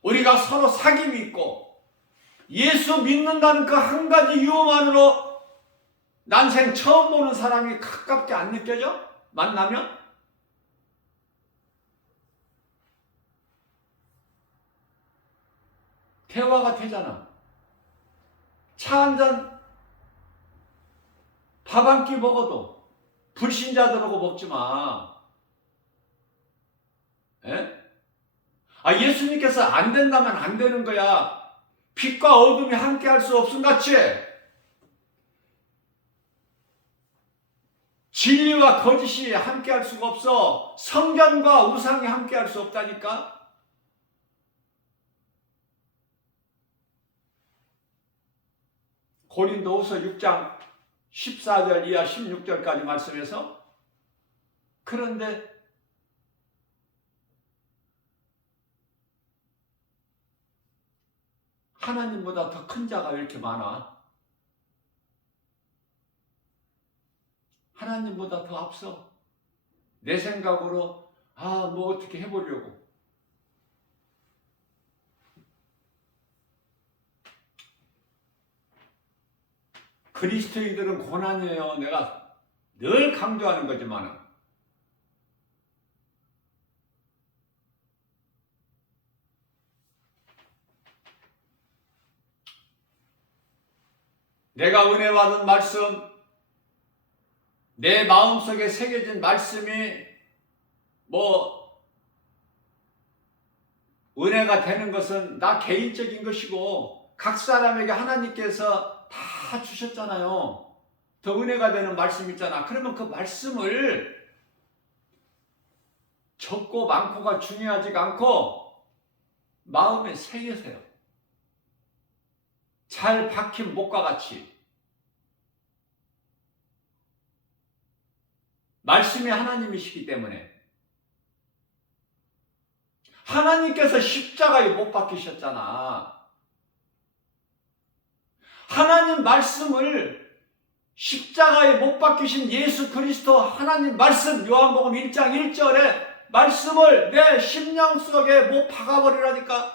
우리가 서로 사귐이 있고, 예수 믿는다는 그 한 가지 이유만으로 난생 처음 보는 사람이 가깝게 안 느껴져? 만나면? 대화가 되잖아. 차 한잔, 밥 한 끼 먹어도 불신자들하고 먹지 마. 예? 예수님께서 안 된다면 안 되는 거야. 빛과 어둠이 함께 할 수 없음 같이 진리와 거짓이 함께 할 수가 없어. 성전과 우상이 함께 할 수 없다니까. 고린도후서 6장 14절 이하 16절까지 말씀해서, 그런데 하나님보다 더 큰 자가 왜 이렇게 많아? 하나님보다 더 앞서. 내 생각으로 뭐 어떻게 해보려고. 그리스도인들은 고난이에요. 내가 늘 강조하는 거지만, 내가 은혜 받은 말씀, 내 마음속에 새겨진 말씀이 은혜가 되는 것은 나 개인적인 것이고, 각 사람에게 하나님께서 다 주셨잖아요. 더 은혜가 되는 말씀 있잖아. 그러면 그 말씀을 적고 많고가 중요하지가 않고 마음에 새기세요. 잘 박힌 목과 같이. 말씀이 하나님이시기 때문에. 하나님께서 십자가에 못 박히셨잖아. 하나님 말씀을, 십자가에 못 박히신 예수 그리스도 하나님 말씀, 요한복음 1장 1절에 말씀을 내 심령 속에 못 박아버리라니까.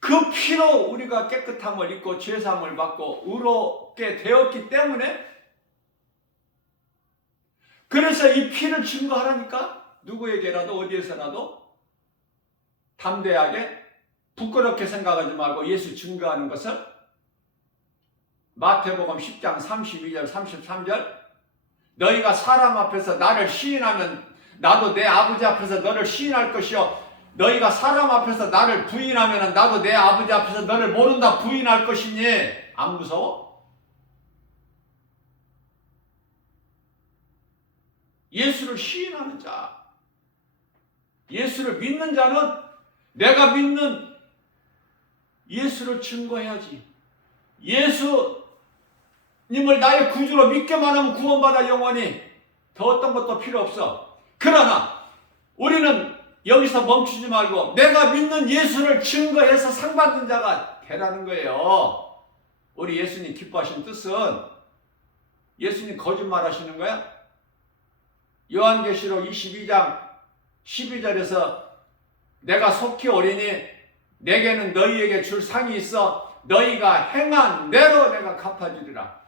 그 피로 우리가 깨끗함을 입고 죄사함을 받고 의롭게 되었기 때문에, 그래서 이 피를 증거하라니까. 누구에게라도 어디에서라도 담대하게 부끄럽게 생각하지 말고 예수 증거하는 것을. 마태복음 10장 32절 33절, 너희가 사람 앞에서 나를 시인하면 나도 내 아버지 앞에서 너를 시인할 것이요, 너희가 사람 앞에서 나를 부인하면 나도 내 아버지 앞에서 너를 모른다 부인할 것이니. 안 무서워? 예수를 시인하는 자, 예수를 믿는 자는 내가 믿는 예수를 증거해야지. 예수님을 나의 구주로 믿게만 하면 구원받아 영원히. 더 어떤 것도 필요 없어. 그러나 우리는 여기서 멈추지 말고 내가 믿는 예수를 증거해서 상 받는 자가 되라는 거예요. 우리 예수님 기뻐하신 뜻은, 예수님 거짓말 하시는 거야? 요한계시록 22장 12절에서 내가 속히 오리니 내게는 너희에게 줄 상이 있어 너희가 행한 대로 내가 갚아주리라.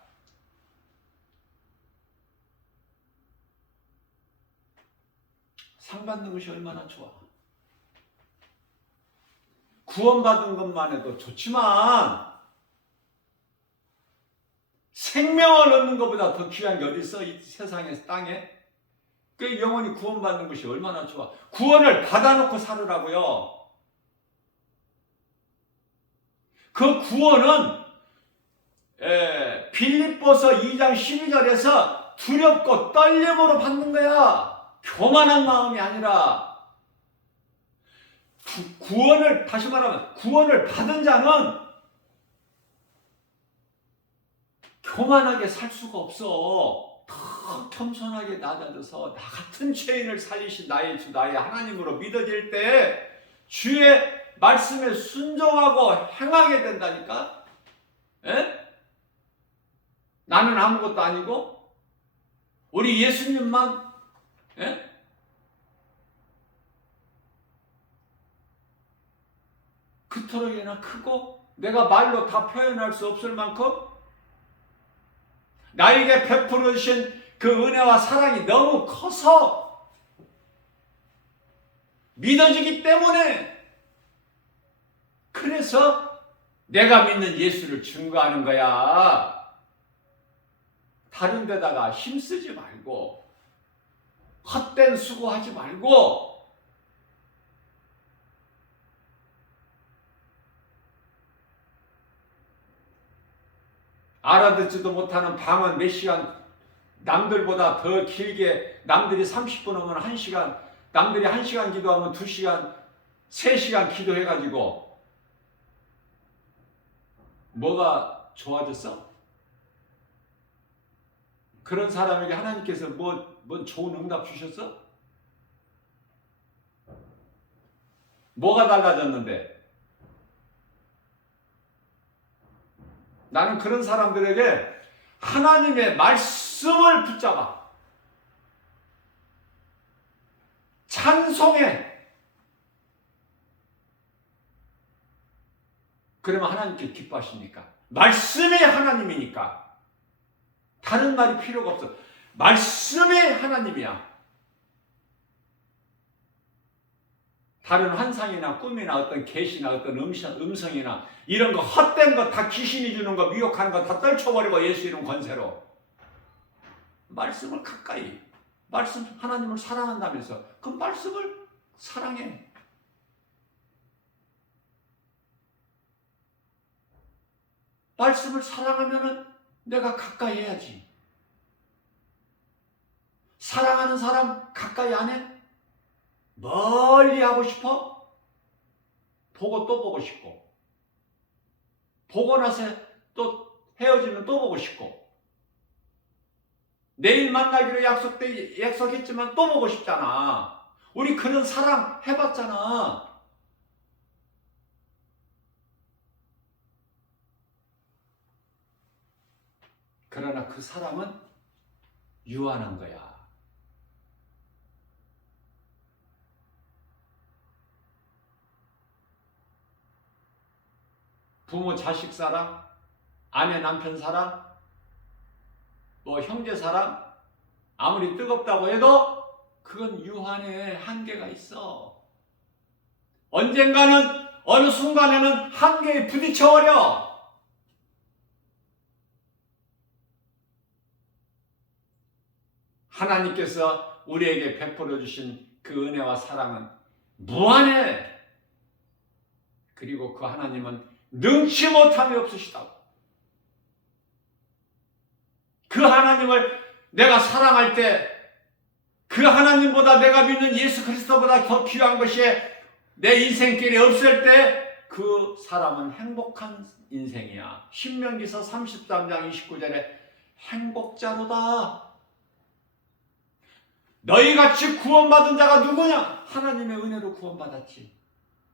상 받는 것이 얼마나 좋아. 구원받은 것만 해도 좋지만 생명을 얻는 것보다 더 귀한 게 어디 있어? 이 세상에, 땅에. 그 영원히 구원받는 것이 얼마나 좋아. 구원을 받아놓고 살으라고요. 그 구원은 빌립보서 2장 12절에서 두렵고 떨림으로 받는 거야. 교만한 마음이 아니라. 구원을, 다시 말하면 구원을 받은 자는 교만하게 살 수가 없어. 더 겸손하게 낮아져서 나 같은 죄인을 살리신 나의 주, 나의 하나님으로 믿어질 때 주의 말씀에 순종하고 행하게 된다니까. 에? 나는 아무것도 아니고 우리 예수님만, 에? 그토록이나 크고 내가 말로 다 표현할 수 없을 만큼 나에게 베풀어 주신 그 은혜와 사랑이 너무 커서 믿어지기 때문에, 그래서 내가 믿는 예수를 증거하는 거야. 다른 데다가 힘쓰지 말고 헛된 수고하지 말고 알아듣지도 못하는 방언 몇 시간, 남들보다 더 길게, 남들이 30분 오면 1시간, 남들이 1시간 기도하면 2시간, 3시간 기도해가지고 뭐가 좋아졌어? 그런 사람에게 하나님께서 뭔 좋은 응답 주셨어? 뭐가 달라졌는데? 나는 그런 사람들에게 하나님의 말씀을 붙잡아 찬송해. 그러면 하나님께 기뻐하십니까? 말씀이 하나님이니까 다른 말이 필요가 없어. 말씀이 하나님이야. 다른 환상이나 꿈이나 어떤 계시나 어떤 음성이나 이런 거 헛된 거 다 귀신이 주는 거, 미혹하는 거 다 떨쳐버리고 예수 이름 권세로 말씀을 가까이, 말씀, 하나님을 사랑한다면서 그 말씀을 사랑해. 말씀을 사랑하면은 내가 가까이 해야지. 사랑하는 사람 가까이 안 해? 멀리 하고 싶어? 보고 또 보고 싶고, 보고 나서 또 헤어지면 또 보고 싶고, 내일 만나기로 약속했지만 또 보고 싶잖아. 우리 그런 사랑 해봤잖아. 그러나 그 사랑은 유한한 거야. 부모 자식 사랑, 아내 남편 사랑, 뭐 형제 사랑, 아무리 뜨겁다고 해도 그건 유한의 한계가 있어. 언젠가는, 어느 순간에는 한계에 부딪혀버려. 하나님께서 우리에게 베풀어 주신 그 은혜와 사랑은 무한해. 그리고 그 하나님은 능치 못함이 없으시다고. 그 하나님을 내가 사랑할 때 그 하나님보다 내가 믿는 예수 그리스도보다 더 귀한 것이 내 인생길에 없을 때 그 사람은 행복한 인생이야. 신명기서 33장 29절에 행복자로다. 너희같이 구원받은 자가 누구냐? 하나님의 은혜로 구원받았지.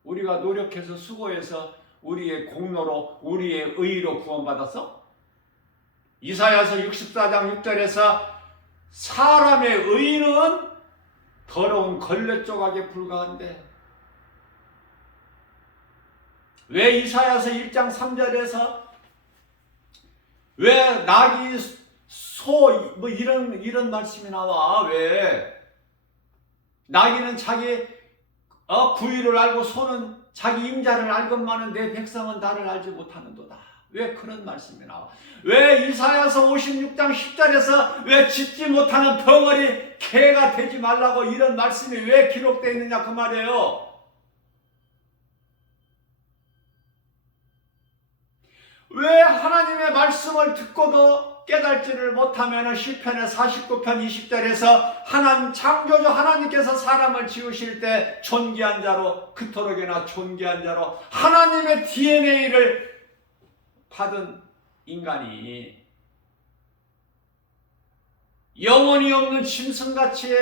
우리가 노력해서 수고해서 우리의 공로로, 우리의 의로 구원받았어? 이사야서 64장 6절에서 사람의 의는 더러운 걸레 조각에 불과한데, 왜 이사야서 1장 3절에서 왜 낙이 소 뭐 이런 말씀이 나와? 왜? 나귀는 자기 부위를 알고 소는 자기 임자를 알건만은 내 백성은 나를 알지 못하는도다. 왜 그런 말씀이 나와? 왜 이사야서 56장 10절에서 왜 짖지 못하는 벙어리 개가 되지 말라고 이런 말씀이 왜 기록되어 있느냐 그 말이에요. 왜 하나님의 말씀을 듣고도 깨달지를 못하면 시편의 49편 20절에서 하나님 창조주 하나님께서 사람을 지으실 때 존귀한 자로 그토록이나 존귀한 자로 하나님의 DNA를 받은 인간이 영혼이 없는 짐승같이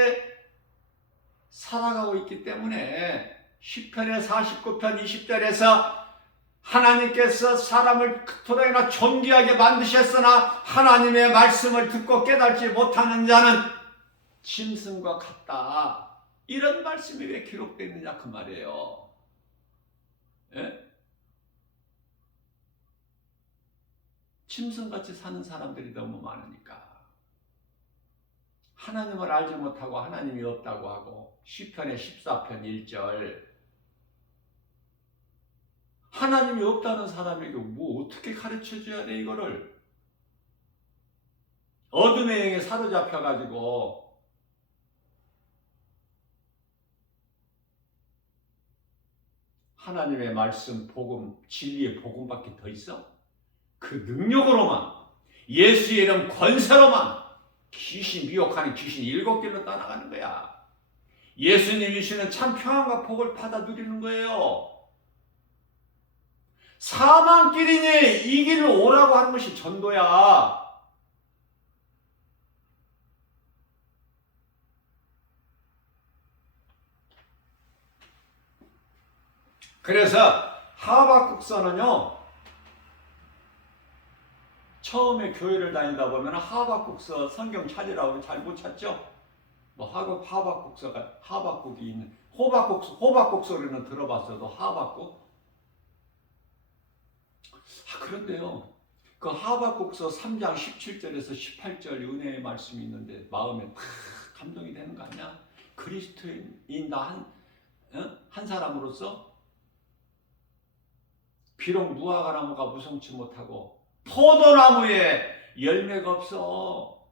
살아가고 있기 때문에 시편의 49편 20절에서 하나님께서 사람을 그토록이나 존귀하게 만드셨으나 하나님의 말씀을 듣고 깨닫지 못하는 자는 짐승과 같다. 이런 말씀이 왜 기록되어 있느냐 그 말이에요. 예? 짐승같이 사는 사람들이 너무 많으니까. 하나님을 알지 못하고 하나님이 없다고 하고 시편의 14편 1절 하나님이 없다는 사람에게 뭐 어떻게 가르쳐줘야 돼 이거를. 어둠의 영에 사로잡혀가지고 하나님의 말씀, 복음, 진리의 복음밖에 더 있어? 그 능력으로만 예수의 이름 권세로만 귀신 미혹하는 귀신 7길로 떠나가는 거야. 예수님이 주시는 참 평안과 복을 받아 누리는 거예요. 사망길이니 이 길로 오라고 하는 것이 전도야. 그래서 하박국서는요, 처음에 교회를 다니다 보면 하박국서 성경 찾으라고 잘 못 찾죠? 뭐 하박국서가 하박국이 있는 호박국서는 들어봤어도 하박국? 그런데요, 그 하박국서 3장 17절에서 18절 은혜의 말씀이 있는데 마음에 탁 감동이 되는 거 아니야? 그리스도인 나 한 사람으로서 비록 무화과 나무가 무성치 못하고 포도나무에 열매가 없어.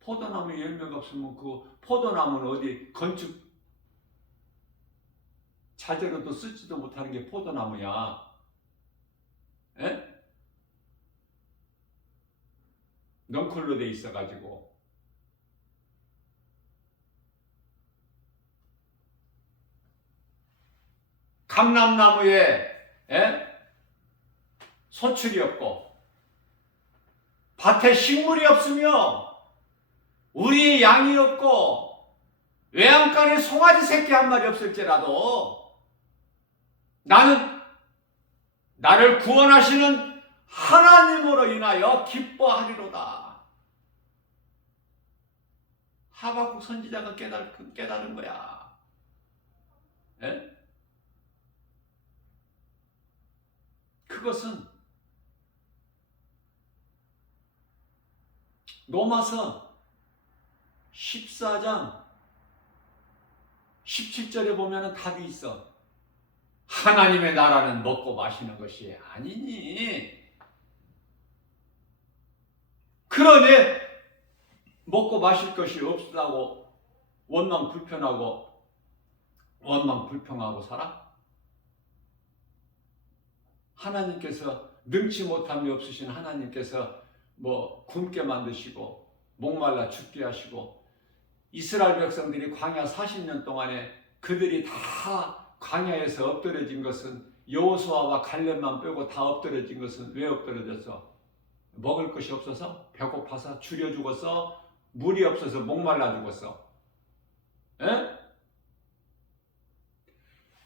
포도나무에 열매가 없으면 그 포도나무는 어디 건축 자재로도 쓰지도 못하는 게 포도나무야. 에? 넝쿨로 돼 있어가지고. 감람나무에 소출이 없고 밭에 식물이 없으며 우리의 양이 없고 외양간에 송아지 새끼 한 마리 없을지라도 나는 나를 구원하시는 하나님으로 인하여 기뻐하리로다. 하박국 선지자가 깨달은 거야. 에? 그것은 로마서 14장 17절에 보면 답이 있어. 하나님의 나라는 먹고 마시는 것이 아니니. 그러니 먹고 마실 것이 없다고 원망 불평하고 살아? 하나님께서 능치 못함이 없으신 하나님께서 뭐 굶게 만드시고 목말라 죽게 하시고 이스라엘 백성들이 광야 40년 동안에 그들이 다 광야에서 엎드려진 것은 여호수아와 갈렙만 빼고 다 엎드려진 것은 왜 엎드려졌어? 먹을 것이 없어서? 배고파서? 줄여 죽었어? 물이 없어서 목말라 죽었어? 에?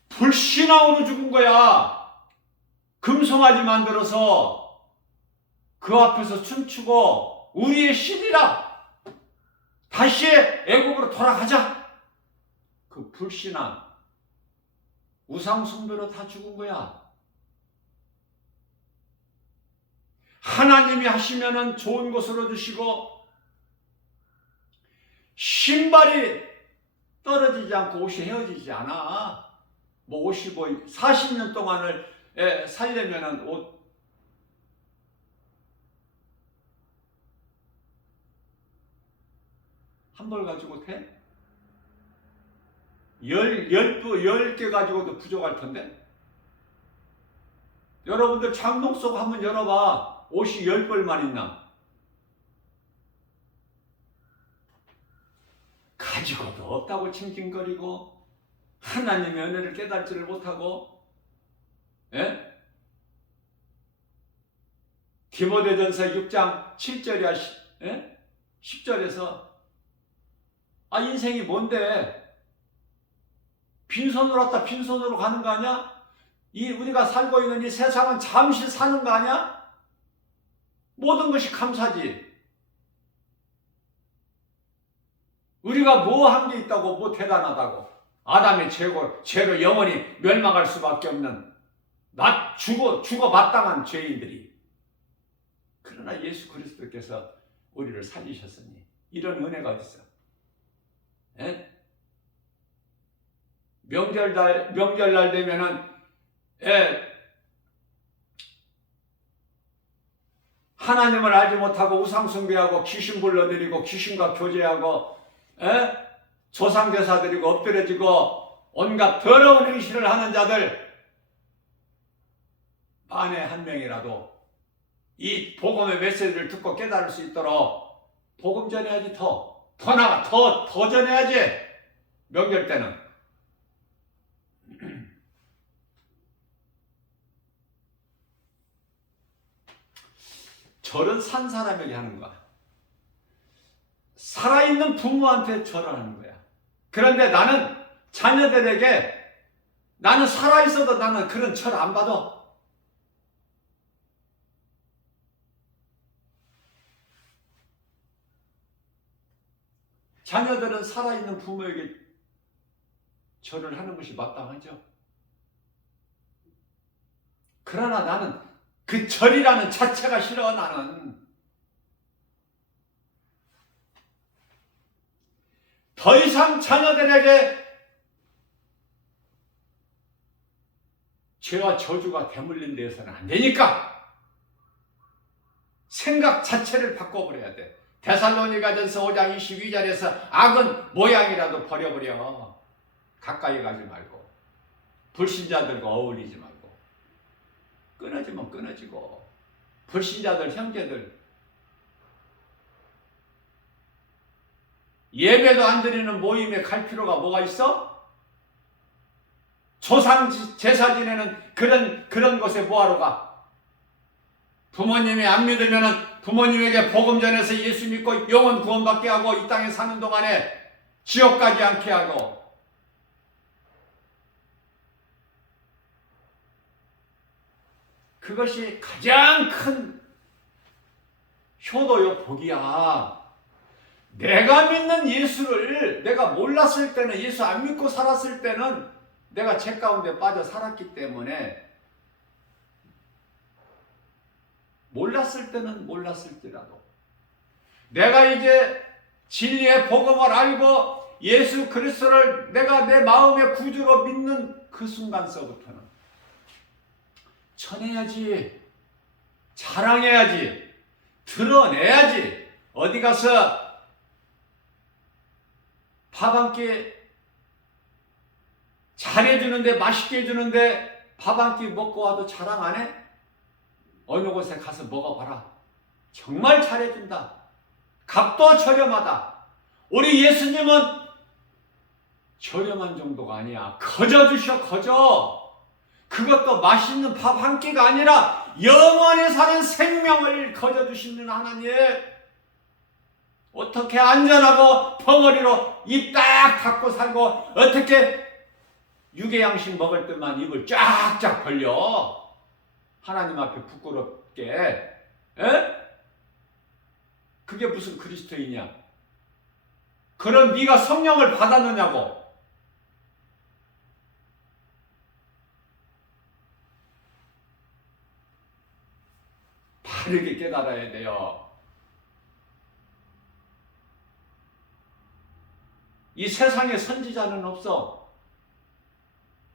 불신앙으로 죽은 거야. 금송아지 만들어서 그 앞에서 춤추고 우리의 신이라 다시 애굽으로 돌아가자. 그 불신앙 우상 숭배로 다 죽은 거야. 하나님이 하시면은 좋은 것으로 주시고 신발이 떨어지지 않고 옷이 헤어지지 않아. 뭐 옷이 뭐 40년 동안을 살려면은 옷 한 벌 가지고 돼? 10개 가지고도 부족할 텐데? 여러분들 장롱 속 한번 열어봐. 옷이 10벌만 있나? 가지고도 없다고 칭칭거리고 하나님의 은혜를 깨닫지를 못하고, 예? 디모데전서 6장 7절이야 10절에서 인생이 뭔데? 빈손으로 왔다 빈손으로 가는 거 아니야? 우리가 살고 있는 이 세상은 잠시 사는 거 아니야? 모든 것이 감사지. 우리가 뭐 한 게 있다고, 뭐 대단하다고. 아담의 죄로 영원히 멸망할 수밖에 없는 죽어 마땅한 죄인들이. 그러나 예수 그리스도께서 우리를 살리셨으니 이런 은혜가 어딨어? 예? 명절날 되면은 하나님을 알지 못하고 우상숭배하고 귀신 불러들이고 귀신과 교제하고 조상제사 드리고 엎드려지고 온갖 더러운 행실을 하는 자들 만에 한 명이라도 이 복음의 메시지를 듣고 깨달을 수 있도록 복음 전해야지. 더 나가 더 전해야지. 명절 때는 절은 산 사람에게 하는 거야. 살아있는 부모한테 절을 하는 거야. 그런데 나는 자녀들에게 나는 살아있어도 나는 그런 절 안 받아. 자녀들은 살아있는 부모에게 절을 하는 것이 마땅하죠. 그러나 나는 그 절이라는 자체가 싫어. 나는 더 이상 자녀들에게 죄와 저주가 대물림 되어서는 안 되니까 생각 자체를 바꿔버려야 돼. 데살로니가전서 5장 22절에서 악은 모양이라도 버려버려. 가까이 가지 말고 불신자들과 어울리지 말고 끊어지면 끊어지고 불신자들 형제들 예배도 안 드리는 모임에 갈 필요가 뭐가 있어? 조상 제사 지내는 그런 곳에 뭐하러 가? 부모님이 안 믿으면은 부모님에게 복음 전해서 예수 믿고 영혼 구원받게 하고 이 땅에 사는 동안에 지옥 가지 않게 하고 그것이 가장 큰 효도요 복이야. 내가 믿는 예수를 내가 몰랐을 때는 예수 안 믿고 살았을 때는 내가 죄 가운데 빠져 살았기 때문에 몰랐을 때는 몰랐을지라도 내가 이제 진리의 복음을 알고 예수 그리스도를 내가 내 마음의 구주로 믿는 그 순간서부터는 전해야지, 자랑해야지, 드러내야지. 어디 가서 밥 한 끼 잘해주는데 맛있게 해주는데 밥 한 끼 먹고 와도 자랑 안 해? 어느 곳에 가서 먹어봐라. 정말 잘해준다. 값도 저렴하다. 우리 예수님은 저렴한 정도가 아니야. 거저 주셔, 거저. 그것도 맛있는 밥 한 끼가 아니라 영원히 사는 생명을 거저 주시는 하나님. 어떻게 안전하고 벙어리로 입 딱 닫고 살고 어떻게 육의 양식 먹을 때만 입을 쫙쫙 벌려 하나님 앞에 부끄럽게 그게 무슨 그리스도이냐? 그런 네가 성령을 받았느냐고. 바르게 깨달아야 돼요. 이 세상에 선지자는 없어.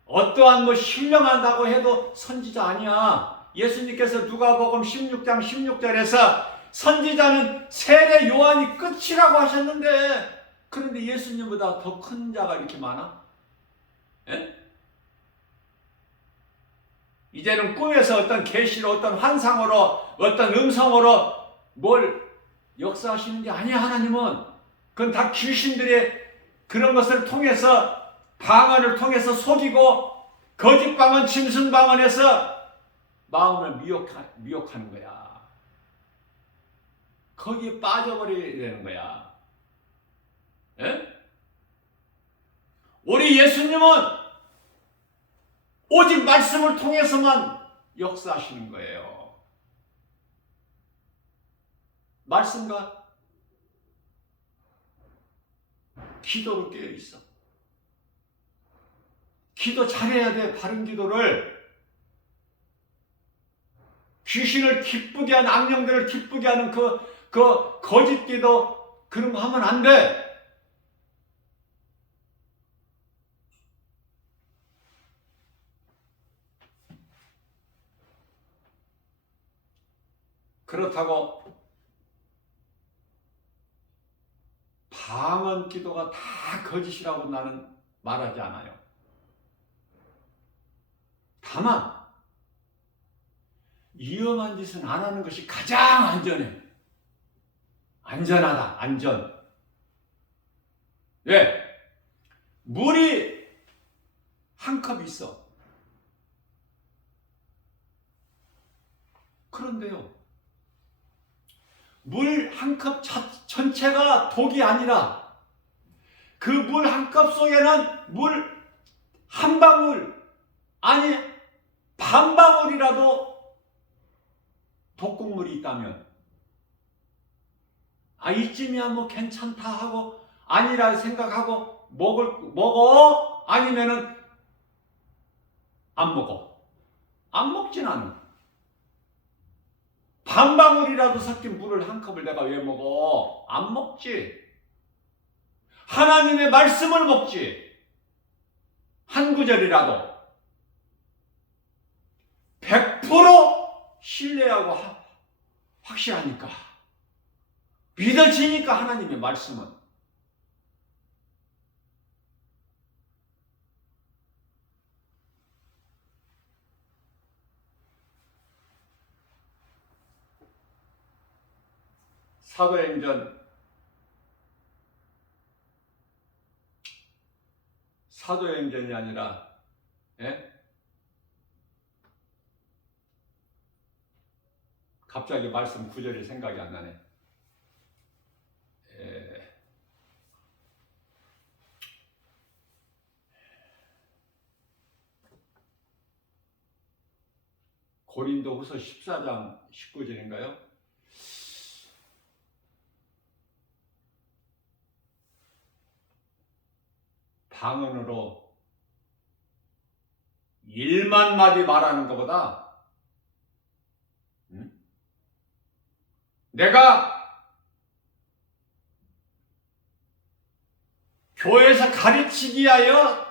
어떠한 신령하다고 해도 선지자 아니야. 예수님께서 누가복음 16장 16절에서 선지자는 세례 요한이 끝이라고 하셨는데, 그런데 예수님보다 더 큰 자가 이렇게 많아? 예? 이제는 꿈에서 어떤 계시로, 어떤 환상으로, 어떤 음성으로 뭘 역사하시는 게 아니야. 하나님은 그건 다 귀신들의 그런 것을 통해서, 방언을 통해서 속이고, 거짓 방언, 짐승 방언에서 마음을 미혹하는 거야. 거기에 빠져버려야 되는 거야. 예? 우리 예수님은 오직 말씀을 통해서만 역사하시는 거예요. 말씀과 기도로 깨어 있어. 기도 잘해야 돼. 바른 기도를. 귀신을 기쁘게 하는, 악령들을 기쁘게 하는 그 거짓 기도, 그런 거 하면 안 돼. 그렇다고 방언 기도가 다 거짓이라고 나는 말하지 않아요. 다만 위험한 짓은 안 하는 것이 가장 안전해. 안전하다. 안전. 왜? 물이 한 컵 있어. 그런데요, 물 한 컵 전체가 독이 아니라 그 물 한 컵 속에는 물 한 방울, 아니 반 방울이라도 독극물이 있다면, 이쯤이야 괜찮다 하고, 아니라 생각하고 먹어? 아니면은 안 먹어. 안 먹진 않아. 반 방울이라도 섞인 물을 한 컵을 내가 왜 먹어? 안 먹지. 하나님의 말씀을 먹지. 한 구절이라도 100% 신뢰하고 확실하니까, 믿어지니까. 하나님의 말씀은 사도행전이 아니라, 예? 갑자기 말씀 구절이 생각이 안 나네. 고린도후서 14장 19절인가요? 방언으로 1만 마디 말하는 것보다 내가 교회에서 가르치기 위하여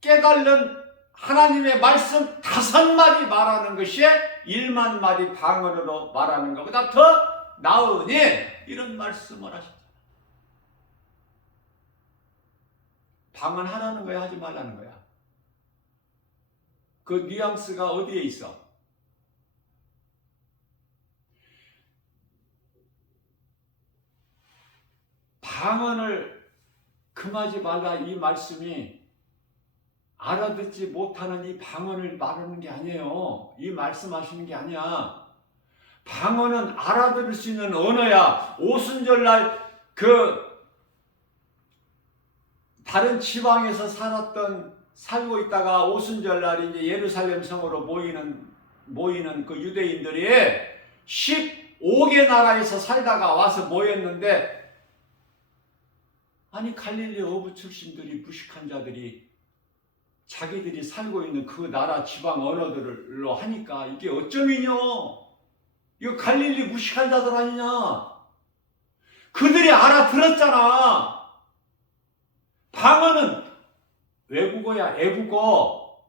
깨달은 하나님의 말씀 5마디 말하는 것이 1만 마디 방언으로 말하는 것보다 더 나으니, 이런 말씀을 하셨잖아요. 방언하라는 거야, 하지 말라는 거야? 그 뉘앙스가 어디에 있어? 방언을 금하지 말라, 이 말씀이 알아듣지 못하는 이 방언을 말하는 게 아니에요. 이 말씀하시는 게 아니야. 방언은 알아들을 수 있는 언어야. 오순절날 다른 지방에서 살고 있다가 오순절날 이제 예루살렘 성으로 모이는 그 유대인들이 15개 나라에서 살다가 와서 모였는데, 아니 갈릴리 어부 출신들이, 무식한 자들이 자기들이 살고 있는 그 나라 지방 언어들로 하니까 이게 어쩌면요, 이거 갈릴리 무식한 자들 아니냐? 그들이 알아들었잖아. 방언은 외국어야, 애국어.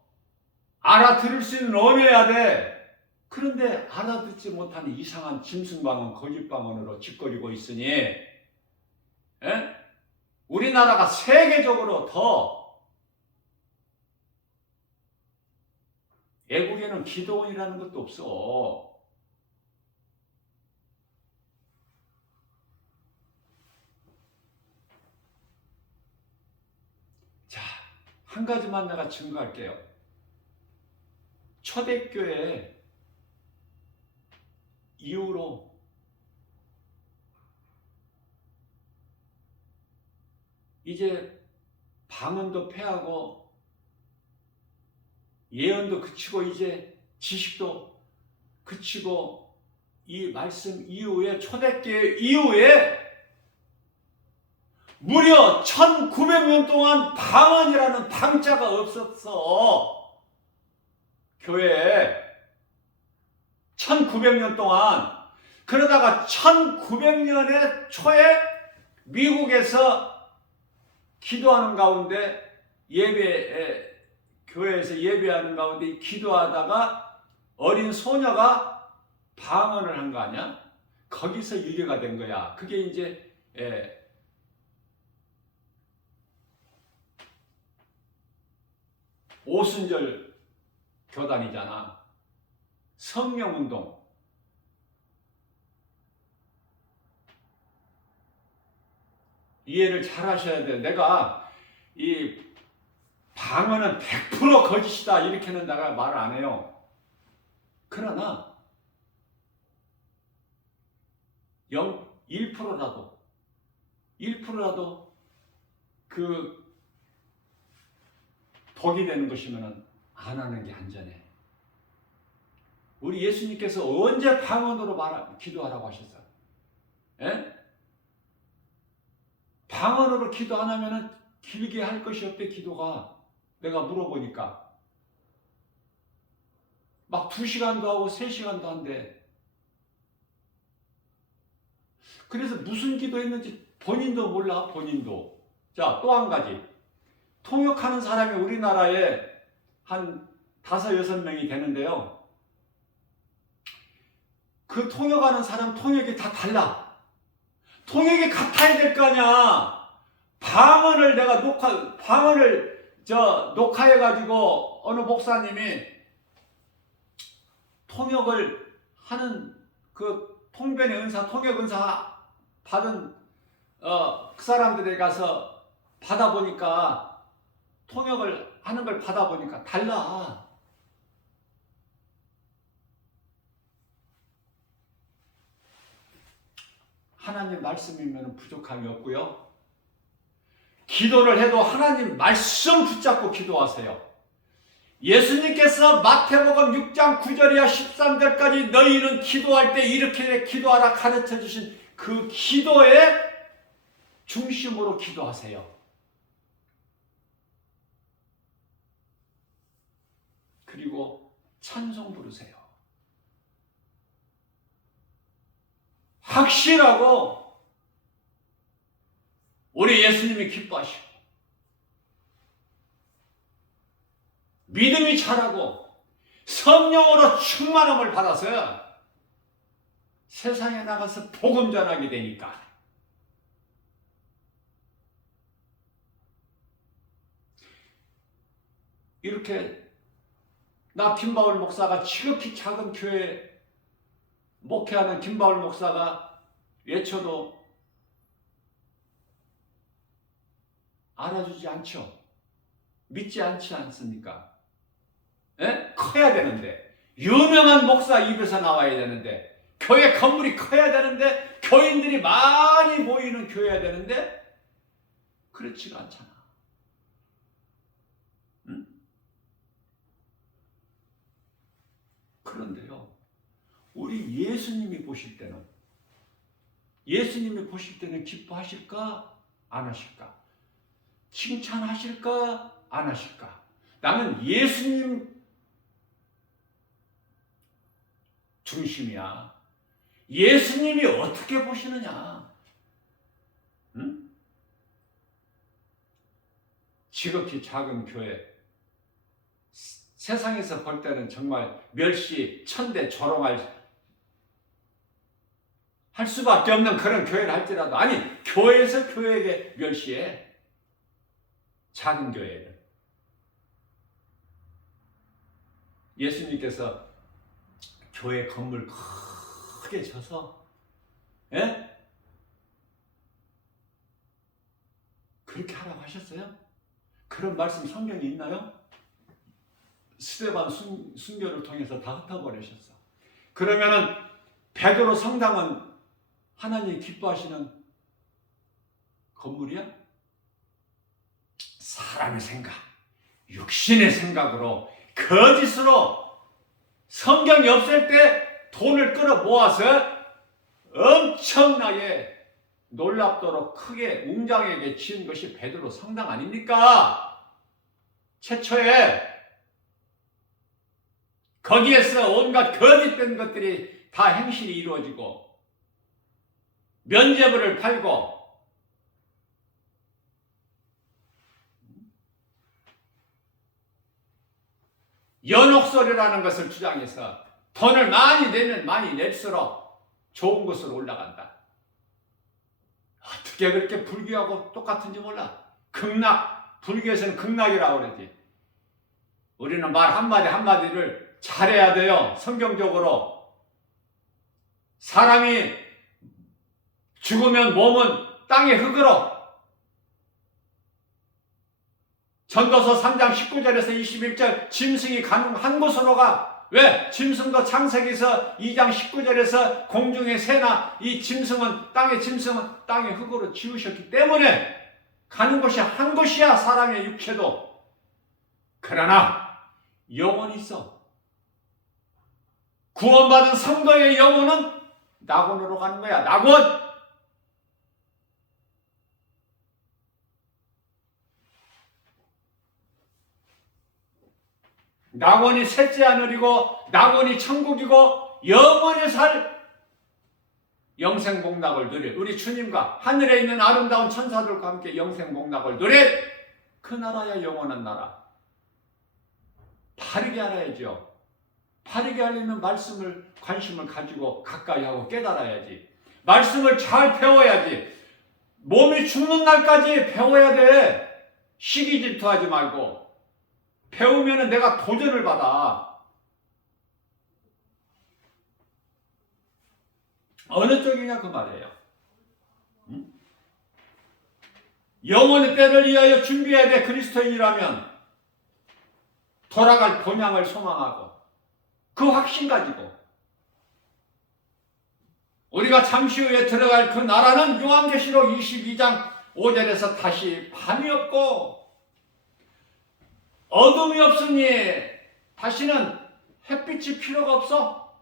알아들을 수 있는 언어여야 돼. 그런데 알아듣지 못하는 이상한 짐승방언, 거짓방언으로 짓거리고 있으니, 우리나라가 세계적으로 더 애국에는 기도원이라는 것도 없어. 자, 한 가지만 내가 증거할게요. 초대교회 이후로 이제 방언도 패하고 예언도 그치고 이제 지식도 그치고 이 말씀 이후에 초대교회 이후에 무려 1900년 동안 방언이라는 방자가 없었어. 교회에 1900년 동안. 그러다가 1900년의 초에 미국에서 기도하는 가운데 교회에서 예배하는 가운데 기도하다가 어린 소녀가 방언을 한 거 아니야? 거기서 유래가 된 거야. 그게 이제 오순절 교단이잖아. 성령운동. 이해를 잘 하셔야 돼. 내가 이 방언은 100% 거짓이다 이렇게는 내가 말을 안 해요. 그러나 1%라도 그 독이 되는 것이면 안 하는 게 안전해. 우리 예수님께서 언제 방언으로 기도하라고 하셨어요? 방언으로 기도 안 하면 길게 할 것이 없대. 기도가 내가 물어보니까 막 2시간도 하고 3시간도 한대. 그래서 무슨 기도했는지 본인도 몰라. 본인도. 자, 또 한 가지. 통역하는 사람이 우리나라에 한 5-6명이 되는데요. 그 통역하는 사람 통역이 다 달라. 통역이 같아야 될 거 아니야. 방언을 녹화해가지고 어느 목사님이 통역을 하는 그 통변의 은사, 통역 은사 받은 그 사람들에 가서 받아보니까 통역을 하는 걸 받아보니까 달라. 하나님 말씀이면 부족함이 없고요. 기도를 해도 하나님 말씀 붙잡고 기도하세요. 예수님께서 마태복음 6장 9절이야 13절까지 너희는 기도할 때 이렇게 기도하라 가르쳐 주신 그 기도의 중심으로 기도하세요. 그리고 찬송 부르세요. 확실하고 우리 예수님이 기뻐하시고 믿음이 자라고 성령으로 충만함을 받아서 세상에 나가서 복음 전하게 되니까. 이렇게 나 김바울 목사가 지극히 작은 교회 목회하는 김바울 목사가 외쳐도 알아주지 않죠. 믿지 않지 않습니까? 커야 되는데, 유명한 목사 입에서 나와야 되는데, 교회 건물이 커야 되는데, 교인들이 많이 모이는 교회야 되는데 그렇지가 않잖아. 응? 그런데요, 우리 예수님이 보실 때는 기뻐하실까? 안 하실까? 칭찬하실까? 안 하실까? 나는 예수님 중심이야. 예수님이 어떻게 보시느냐? 지극히 작은 교회, 세상에서 볼 때는 정말 멸시, 천대, 조롱할 할 수밖에 없는 그런 교회를 할지라도, 아니 교회에서 교회에게 멸시해. 작은 교회를. 예수님께서 교회 건물 크게 져서, 예? 그렇게 하라고 하셨어요? 그런 말씀 성경에 있나요? 스데반 순교를 통해서 다 흩어버리셨어. 그러면은 베드로 성당은 하나님이 기뻐하시는 건물이야? 사람의 생각, 육신의 생각으로 거짓으로 성경이 없을 때 돈을 끌어 모아서 엄청나게 놀랍도록 크게 웅장하게 지은 것이 베드로 성당 아닙니까? 최초에 거기에서 온갖 거짓된 것들이 다 행실이 이루어지고 면죄부를 팔고 연옥소리라는 것을 주장해서 돈을 많이 내면 많이 낼수록 좋은 곳으로 올라간다. 어떻게 그렇게 불교하고 똑같은지 몰라. 극락, 불교에서는 극락이라고 그러지. 우리는 말 한마디 한마디를 잘해야 돼요. 성경적으로. 사람이 죽으면 몸은 땅의 흙으로. 전도서 3장 19절에서 21절 짐승이 가는 한 곳으로 가. 왜? 짐승도 창세기서 2장 19절에서 공중의 새나 이 짐승은 땅의 흙으로 지으셨기 때문에 가는 곳이 한 곳이야. 사람의 육체도. 그러나 영혼이 있어. 구원받은 성도의 영혼은 낙원으로 가는 거야. 낙원. 낙원이 셋째 하늘이고 낙원이 천국이고 영원히 살 영생복락을 누릴 우리 주님과 하늘에 있는 아름다운 천사들과 함께 영생복락을 누릴 그 나라야 영원한 나라. 바르게 알아야죠. 바르게 알려면 말씀을 관심을 가지고 가까이 하고 깨달아야지. 말씀을 잘 배워야지. 몸이 죽는 날까지 배워야 돼. 시기 질투하지 말고. 배우면 내가 도전을 받아. 어느 쪽이냐 그 말이에요. 응? 영원의 때를 위하여 준비해야 돼. 그리스도인이라면 돌아갈 본향을 소망하고 그 확신 가지고 우리가 잠시 후에 들어갈 그 나라는 요한계시록 22장 5절에서 다시 밤이 없고 어둠이 없으니 다시는 햇빛이 필요가 없어.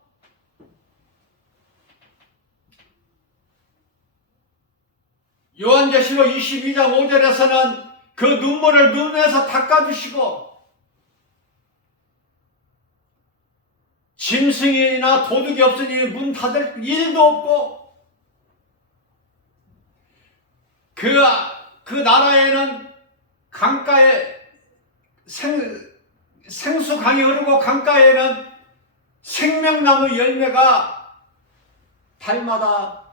요한계시록 22장 5절에서는 그 눈물을 눈에서 닦아주시고 짐승이나 도둑이 없으니 문 닫을 일도 없고 그 나라에는 강가에 생수 강이 흐르고 강가에는 생명나무 열매가 달마다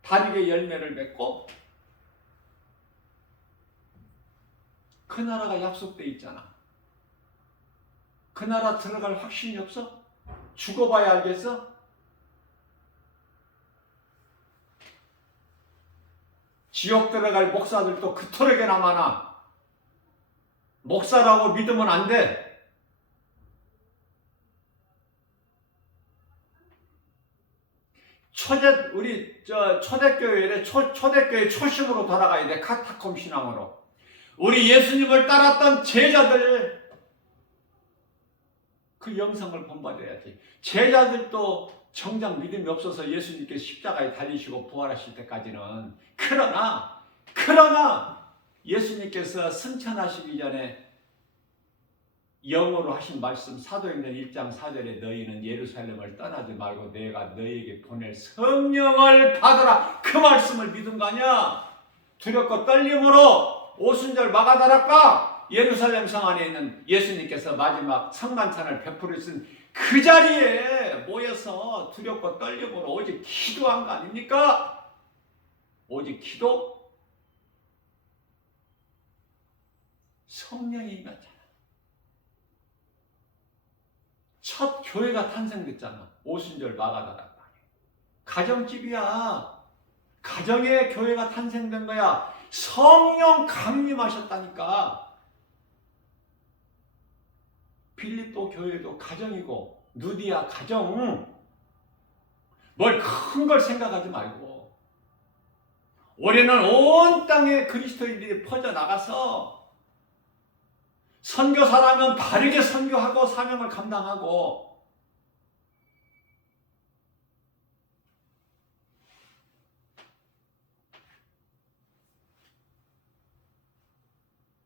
다르게 열매를 맺고 그 나라가 약속돼 있잖아. 그 나라 들어갈 확신이 없어? 죽어봐야 알겠어? 지옥 들어갈 목사들도 그토록이나 많아. 목사라고 믿으면 안 돼. 초대교회 초심으로 돌아가야 돼. 카타콤 신앙으로. 우리 예수님을 따랐던 제자들 그 영상을 본받아야지. 제자들도 정작 믿음이 없어서 예수님께서 십자가에 달리시고 부활하실 때까지는 그러나 예수님께서 승천하시기 전에 영어로 하신 말씀 사도행전 1장 4절에 너희는 예루살렘을 떠나지 말고 내가 너희에게 보낼 성령을 받으라. 그 말씀을 믿은 거 아니야? 두렵고 떨림으로 오순절 마가다락방 예루살렘 성 안에 있는 예수님께서 마지막 성만찬을 베풀으신 그 자리에 모여서 두렵고 떨림으로 오직 기도한 거 아닙니까? 오직 기도? 성령이 임했잖아. 첫 교회가 탄생됐잖아. 오순절 마가다락방에. 가정집이야. 가정의 교회가 탄생된 거야. 성령 강림하셨다니까. 빌립보 교회도 가정이고 누디아 가정. 뭘 큰 걸 생각하지 말고 올해는 온 땅에 그리스도인들이 퍼져나가서 선교사라면 바르게 선교하고 사명을 감당하고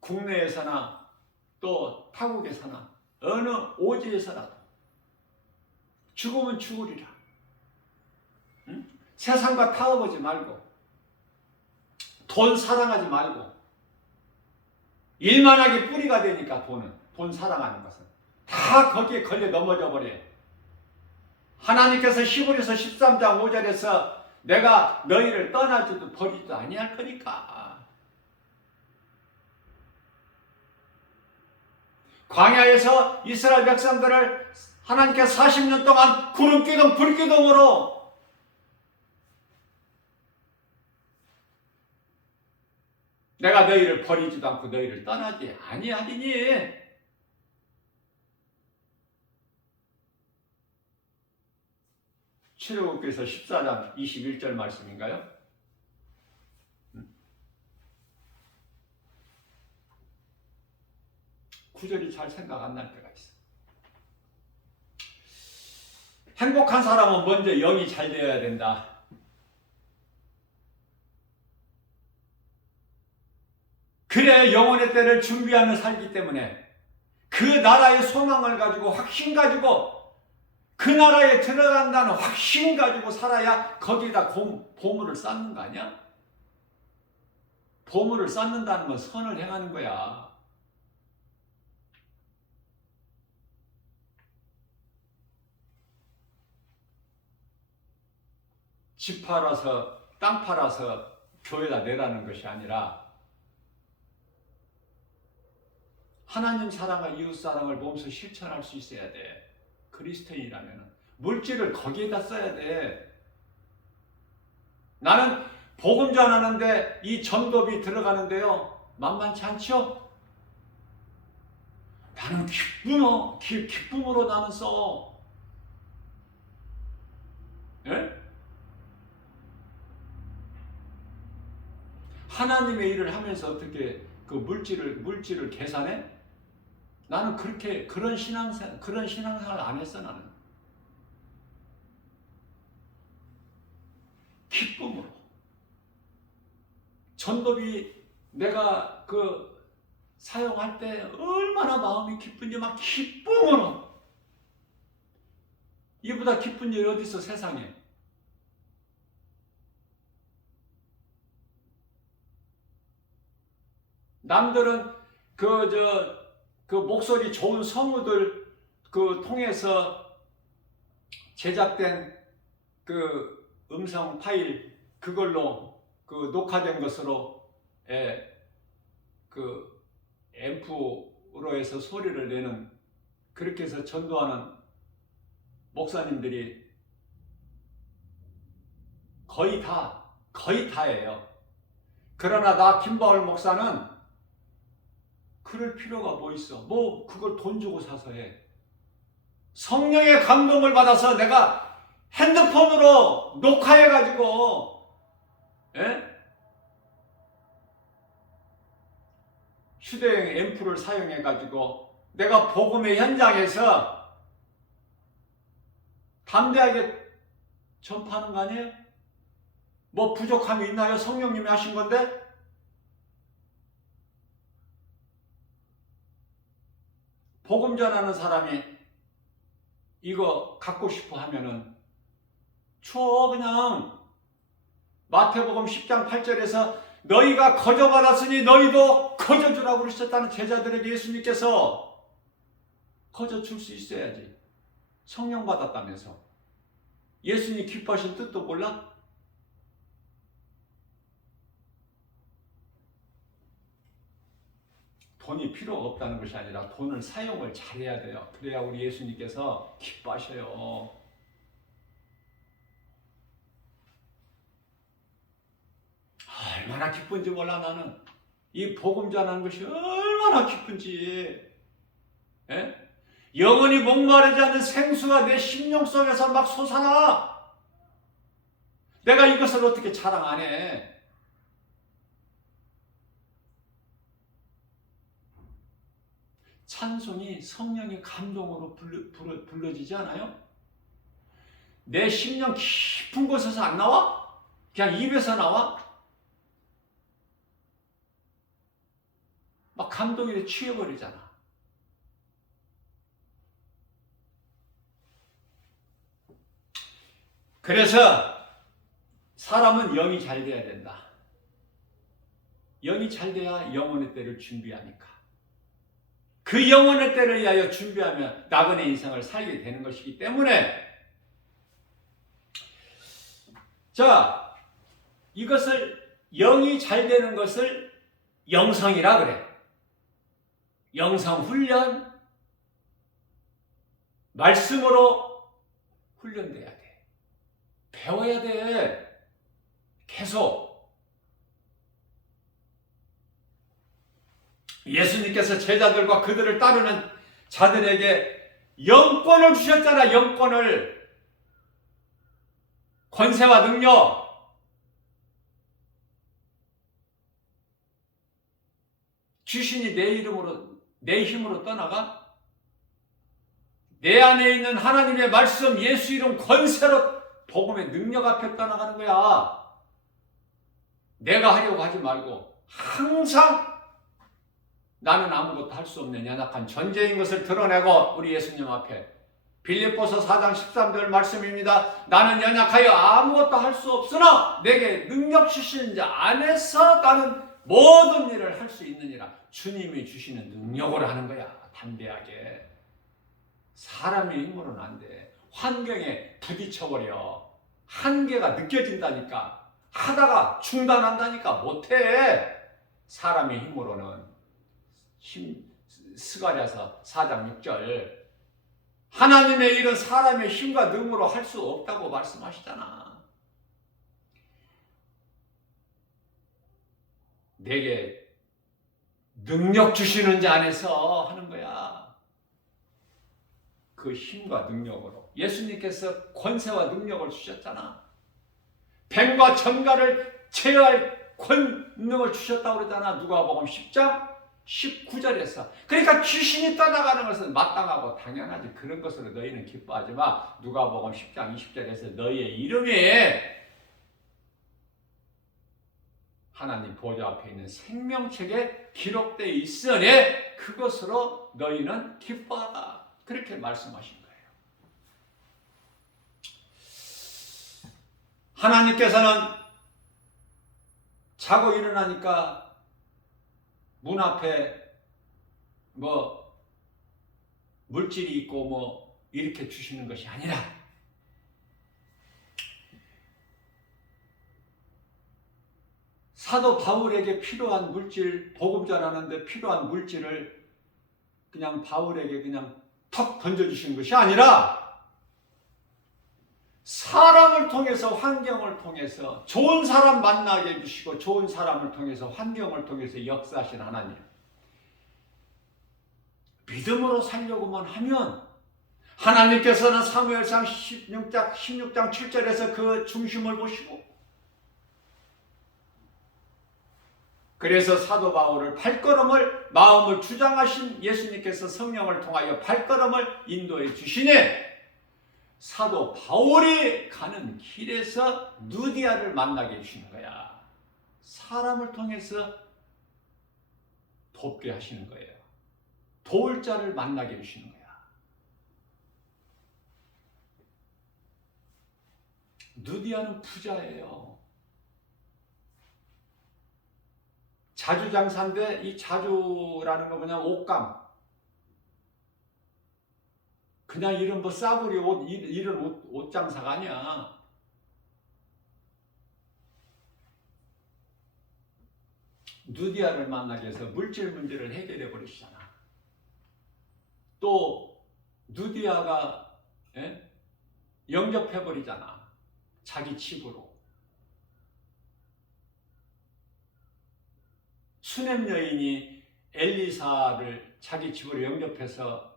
국내에서나 또 타국에서나 어느 오지에서라도 죽으면 죽으리라. 응? 세상과 타워보지 말고 돈 사랑하지 말고 일만하게 뿌리가 되니까 돈 사랑하는 것은 다 거기에 걸려 넘어져 버려요. 하나님께서 히브리서 13장 5절에서 내가 너희를 떠나지도 버리지도 아니할 거니까. 광야에서 이스라엘 백성들을 하나님께서 40년 동안 구름기둥 불기둥으로 내가 너희를 버리지도 않고 너희를 떠나지 아니하리니. 출애굽기서 14장 21절 말씀인가요? 구절이 잘 생각 안 날 때가 있어. 행복한 사람은 먼저 영이 잘 되어야 된다. 그래 영혼의 때를 준비하며 살기 때문에 그 나라의 소망을 가지고 확신 가지고 그 나라에 들어간다는 확신 가지고 살아야 거기에다 보물을 쌓는 거 아니야? 보물을 쌓는다는 건 선을 행하는 거야. 집 팔아서 땅 팔아서 교회에다 내라는 것이 아니라 하나님 사랑과 이웃 사랑을 몸소 실천할 수 있어야 돼. 그리스도인이라면 물질을 거기에다 써야 돼. 나는 복음 전하는데 이 전도비 들어가는데요 만만치 않죠? 나는 기쁨으로 나는 써. 예? 하나님의 일을 하면서 어떻게 그 물질을 계산해? 나는 그런 신앙생활 안 했어. 나는 기쁨으로 전도비 내가 사용할 때 얼마나 마음이 기쁜지 막 기쁨으로. 이보다 기쁜 일이 어디 있어 세상에. 남들은 그 목소리 좋은 성우들 통해서 제작된 그 음성 파일 그걸로 녹화된 것으로 그 앰프로 해서 소리를 내는 그렇게 해서 전도하는 목사님들이 거의 다예요. 그러나 나 김바울 목사는 그럴 필요가 뭐 있어? 뭐 그걸 돈 주고 사서 해. 성령의 감동을 받아서 내가 핸드폰으로 녹화해가지고 휴대용 앰프를 사용해가지고 내가 복음의 현장에서 담대하게 전파하는 거 아니에요? 뭐 부족함이 있나요? 성령님이 하신 건데? 복음 전하는 사람이 이거 갖고 싶어 하면은 그냥 마태복음 10장 8절에서 너희가 거저받았으니 너희도 거저주라고 그러셨다는 제자들에게 예수님께서 거저줄 수 있어야지. 성령 받았다면서. 예수님 기뻐하신 뜻도 몰라? 돈이 필요가 없다는 것이 아니라 돈을 사용을 잘해야 돼요. 그래야 우리 예수님께서 기뻐하셔요. 얼마나 기쁜지 몰라. 나는 이 복음 전하는 것이 얼마나 기쁜지. 예? 영원히 목마르지 않는 생수가 내 심령 속에서 막 솟아나. 내가 이것을 어떻게 자랑 안 해? 찬송이 성령의 감동으로 불러지지 않아요? 내 심령 깊은 곳에서 안 나와? 그냥 입에서 나와? 막 감동에 취해버리잖아. 그래서 사람은 영이 잘 돼야 된다. 영이 잘 돼야 영혼의 때를 준비하니까. 그 영혼의 때를 위하여 준비하면 나그네 인생을 살게 되는 것이기 때문에, 자, 이것을 영이 잘 되는 것을 영성이라 그래. 영성 훈련, 말씀으로 훈련돼야 돼. 배워야 돼. 계속. 예수님께서 제자들과 그들을 따르는 자들에게 영권을 주셨잖아. 영권을. 권세와 능력. 귀신이 내 이름으로, 내 힘으로 떠나가? 내 안에 있는 하나님의 말씀, 예수 이름 권세로 복음의 능력 앞에 떠나가는 거야. 내가 하려고 하지 말고 항상 나는 아무것도 할 수 없는 연약한 존재인 것을 드러내고, 우리 예수님 앞에 빌립보서 4장 13절 말씀입니다. 나는 연약하여 아무것도 할 수 없으나 내게 능력 주시는 자 안에서 나는 모든 일을 할 수 있느니라. 주님이 주시는 능력으로 하는 거야. 담대하게. 사람의 힘으로는 안 돼. 환경에 부딪혀버려. 한계가 느껴진다니까. 하다가 중단한다니까. 못해. 사람의 힘으로는. 스가랴서 4장 6절. 하나님의 일은 사람의 힘과 능으로 할 수 없다고 말씀하시잖아. 내게 능력 주시는 자 안에서 하는 거야. 그 힘과 능력으로. 예수님께서 권세와 능력을 주셨잖아. 뱀과 전갈을 제어할 권능을 주셨다고 그러잖아. 누가복음 10장 19절에서. 그러니까 귀신이 떠나가는 것은 마땅하고 당연하지. 그런 것으로 너희는 기뻐하지 마. 누가복음 10장 20절에서 너희의 이름이 하나님 보좌 앞에 있는 생명책에 기록되어 있으니 그것으로 너희는 기뻐하라. 그렇게 말씀하신 거예요. 하나님께서는 자고 일어나니까 문 앞에 뭐 물질이 있고 뭐 이렇게 주시는 것이 아니라, 사도 바울에게 필요한 물질, 복음 전하는데 필요한 물질을 그냥 바울에게 그냥 턱 던져주시는 것이 아니라, 사람을 통해서, 환경을 통해서 좋은 사람 만나게 해주시고, 좋은 사람을 통해서, 환경을 통해서 역사하신 하나님. 믿음으로 살려고만 하면 하나님께서는 사무엘상 16장 7절에서 그 중심을 보시고, 그래서 사도 바울을 발걸음을, 마음을 주장하신 예수님께서 성령을 통하여 발걸음을 인도해 주시니, 사도 바울이 가는 길에서 누디아를 만나게 해주시는 거야. 사람을 통해서 돕게 하시는 거예요. 도울 자를 만나게 해주시는 거야. 누디아는 부자예요. 자주 장사인데 이 자주라는 거 뭐냐면 옷감. 그냥 이런 뭐 싸구려 옷, 이런 옷 장사가 아니야. 누디아를 만나게 해서 물질 문제를 해결해 버리시잖아. 또 누디아가 영접해 버리잖아. 자기 집으로. 수냄 여인이 엘리사를 자기 집으로 영접해서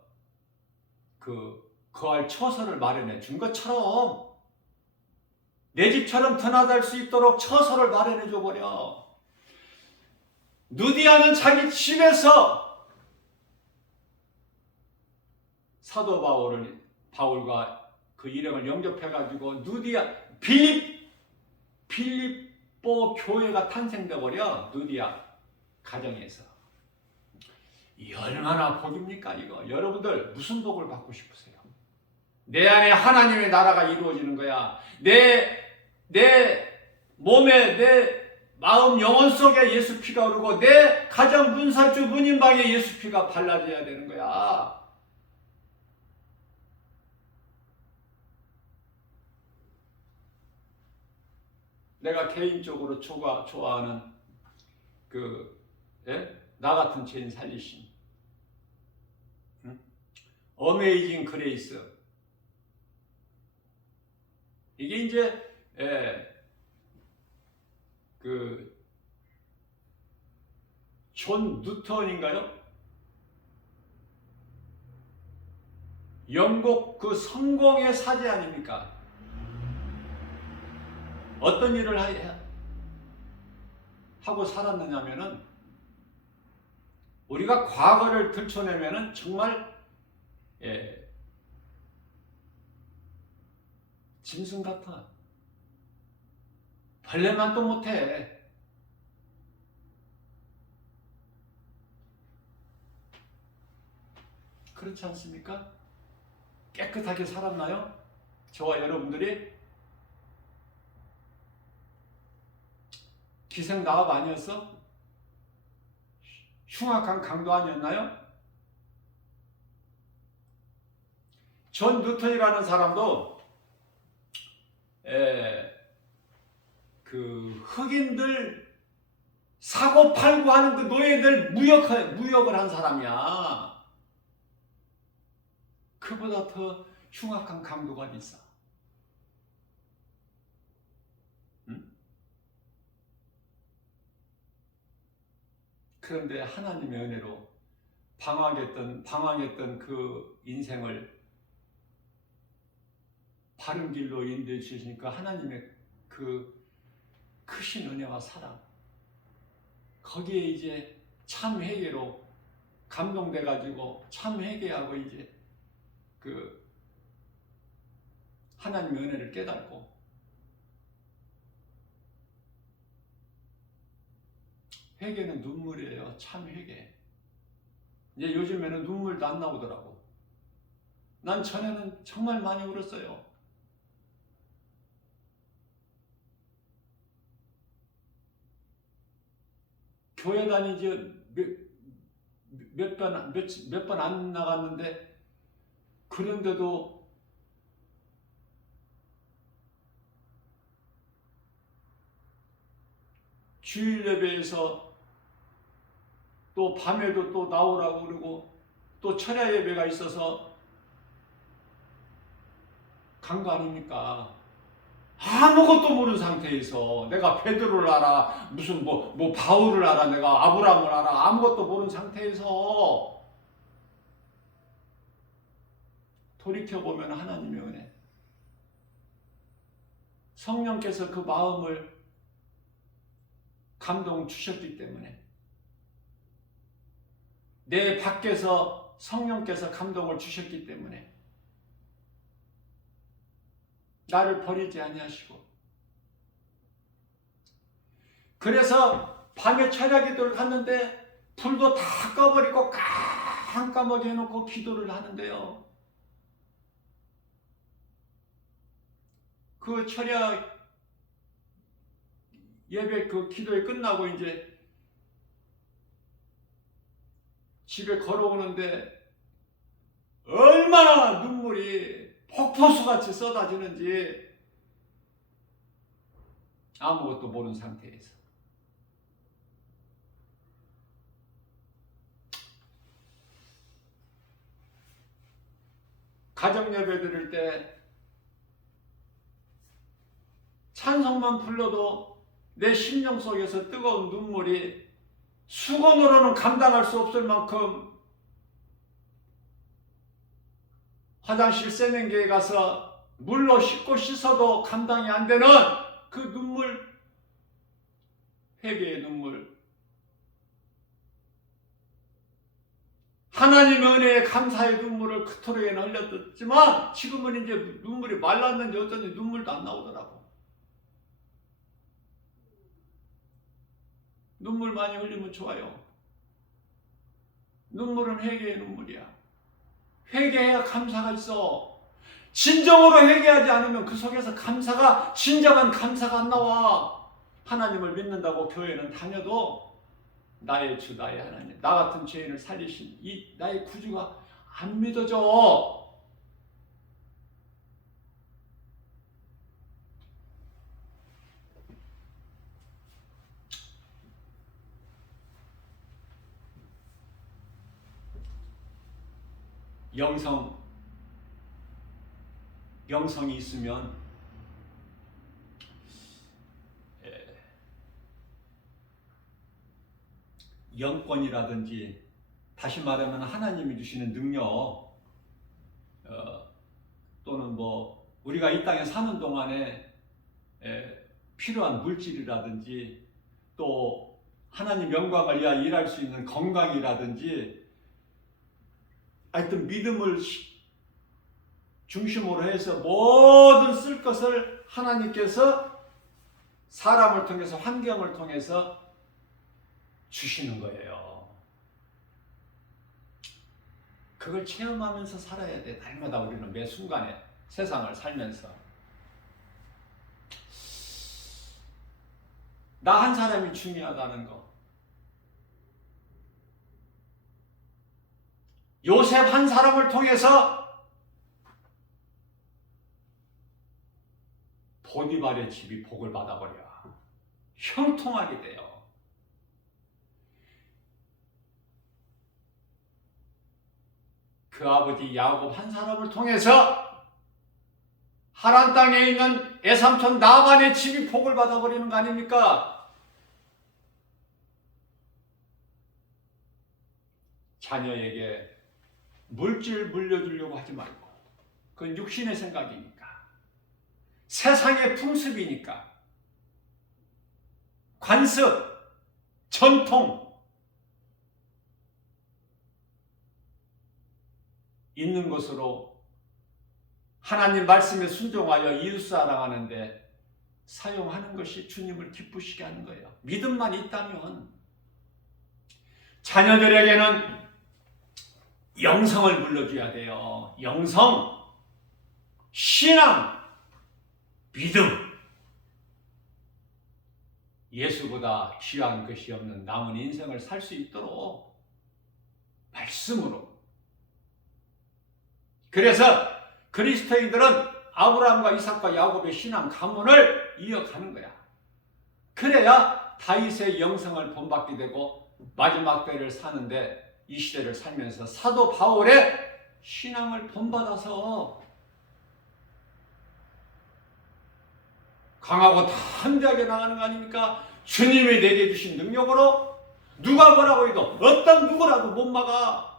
거할 처소를 마련해 준 것처럼 내 집처럼 드나들 수 있도록 처소를 마련해 줘 버려. 누디아는 자기 집에서 사도 바울과 그 일행을 영접해 가지고 누디아 빌립보 교회가 탄생돼 버려. 누디아 가정에서. 이 얼마나 복입니까 이거. 여러분들 무슨 복을 받고 싶으세요? 내 안에 하나님의 나라가 이루어지는 거야. 내 몸에 내 마음 영혼 속에 예수 피가 흐르고 내 가정 문살주 문인방에 예수 피가 발라져야 되는 거야. 내가 개인적으로 좋아하는 나 같은 죄인 살리심. 어메이징 그레이스. 이게 이제 존 뉴턴인가요? 영국 그 성공의 사제 아닙니까? 어떤 일을 하고 살았느냐면은 우리가 과거를 들춰내면은 정말 짐승 같아. 벌레만 또 못해. 그렇지 않습니까? 깨끗하게 살았나요? 저와 여러분들이 기생나업 아니었어? 흉악한 강도 아니었나요? 존 뉴턴이라는 사람도 흑인들 사고팔고 하는 그 노예들 무역을 한 사람이야. 그보다 더 흉악한 강도가 어디 있어? 응? 그런데 하나님의 은혜로 방황했던 그 인생을 바른 길로 인도해 주시니까 하나님의 그 크신 은혜와 사랑, 거기에 이제 참 회개로 감동돼 가지고 참 회개하고 이제 하나님의 은혜를 깨닫고 회개는 눈물이에요. 참 회개. 이제 요즘에는 눈물도 안 나오더라고. 난 전에는 정말 많이 울었어요. 교회 다니지 몇 번 안 나갔는데 그런데도 주일 예배에서 또 밤에도 또 나오라고 그러고 또 철야 예배가 있어서 간 거 아닙니까? 아무것도 모르는 상태에서 내가 베드로를 알아, 무슨 뭐 바울을 알아, 내가 아브라함을 알아, 아무것도 모르는 상태에서 돌이켜보면 하나님의 은혜, 성령께서 그 마음을 감동 주셨기 때문에, 내 밖에서 성령께서 감동을 주셨기 때문에 나를 버리지 아니하시고, 그래서 밤에 철야 기도를 하는데 불도 다 꺼버리고 깜깜하게 해놓고 기도를 하는데요, 그 철야 예배 그 기도에 끝나고 이제 집에 걸어오는데 얼마나 눈물이 폭포수같이 쏟아지는지 아무것도 모르는 상태에서. 가정예배 드릴 때 찬송만 불러도 내 심령 속에서 뜨거운 눈물이 수건으로는 감당할 수 없을 만큼 화장실 세면기에 가서 물로 씻고 씻어도 감당이 안 되는 그 눈물, 회개의 눈물, 하나님의 은혜에 감사의 눈물을 그토록에는 흘렸지만 지금은 이제 눈물이 말랐는지 어쩐지 눈물도 안 나오더라고. 눈물 많이 흘리면 좋아요. 눈물은 회개의 눈물이야. 회개해야 감사가 있어. 진정으로 회개하지 않으면 그 속에서 감사가, 진정한 감사가 안 나와. 하나님을 믿는다고 교회는 다녀도 나의 주, 나의 하나님, 나 같은 죄인을 살리신 이 나의 구주가 안 믿어져. 영성이 있으면 영권이라든지, 다시 말하면 하나님이 주시는 능력, 또는 뭐 우리가 이 땅에 사는 동안에 필요한 물질이라든지, 또 하나님 영광을 위하여 일할 수 있는 건강이라든지, 하여튼 믿음을 중심으로 해서 모든 쓸 것을 하나님께서 사람을 통해서, 환경을 통해서 주시는 거예요. 그걸 체험하면서 살아야 돼. 날마다 우리는 매 순간에 세상을 살면서. 나 한 사람이 중요하다는 거. 요셉 한 사람을 통해서 보디발의 집이 복을 받아버려. 형통하게 돼요. 그 아버지 야곱 한 사람을 통해서 하란 땅에 있는 애삼촌 나반의 집이 복을 받아버리는 거 아닙니까? 자녀에게 물질 물려주려고 하지 말고, 그건 육신의 생각이니까, 세상의 풍습이니까, 관습, 전통 있는 것으로 하나님 말씀에 순종하여 이웃사랑하는데 사용하는 것이 주님을 기쁘시게 하는 거예요. 믿음만 있다면. 자녀들에게는 영성을 물려줘야 돼요. 영성, 신앙, 믿음. 예수보다 귀한 것이 없는 남은 인생을 살 수 있도록 말씀으로. 그래서 그리스도인들은 아브라함과 이삭과 야곱의 신앙 가문을 이어가는 거야. 그래야 다윗의 영성을 본받게 되고 마지막 때를 사는데, 이 시대를 살면서 사도 바울의 신앙을 본받아서 강하고 담대하게 나가는 거 아닙니까? 주님이 내게 주신 능력으로 누가 뭐라고 해도 어떤 누구라도 못 막아.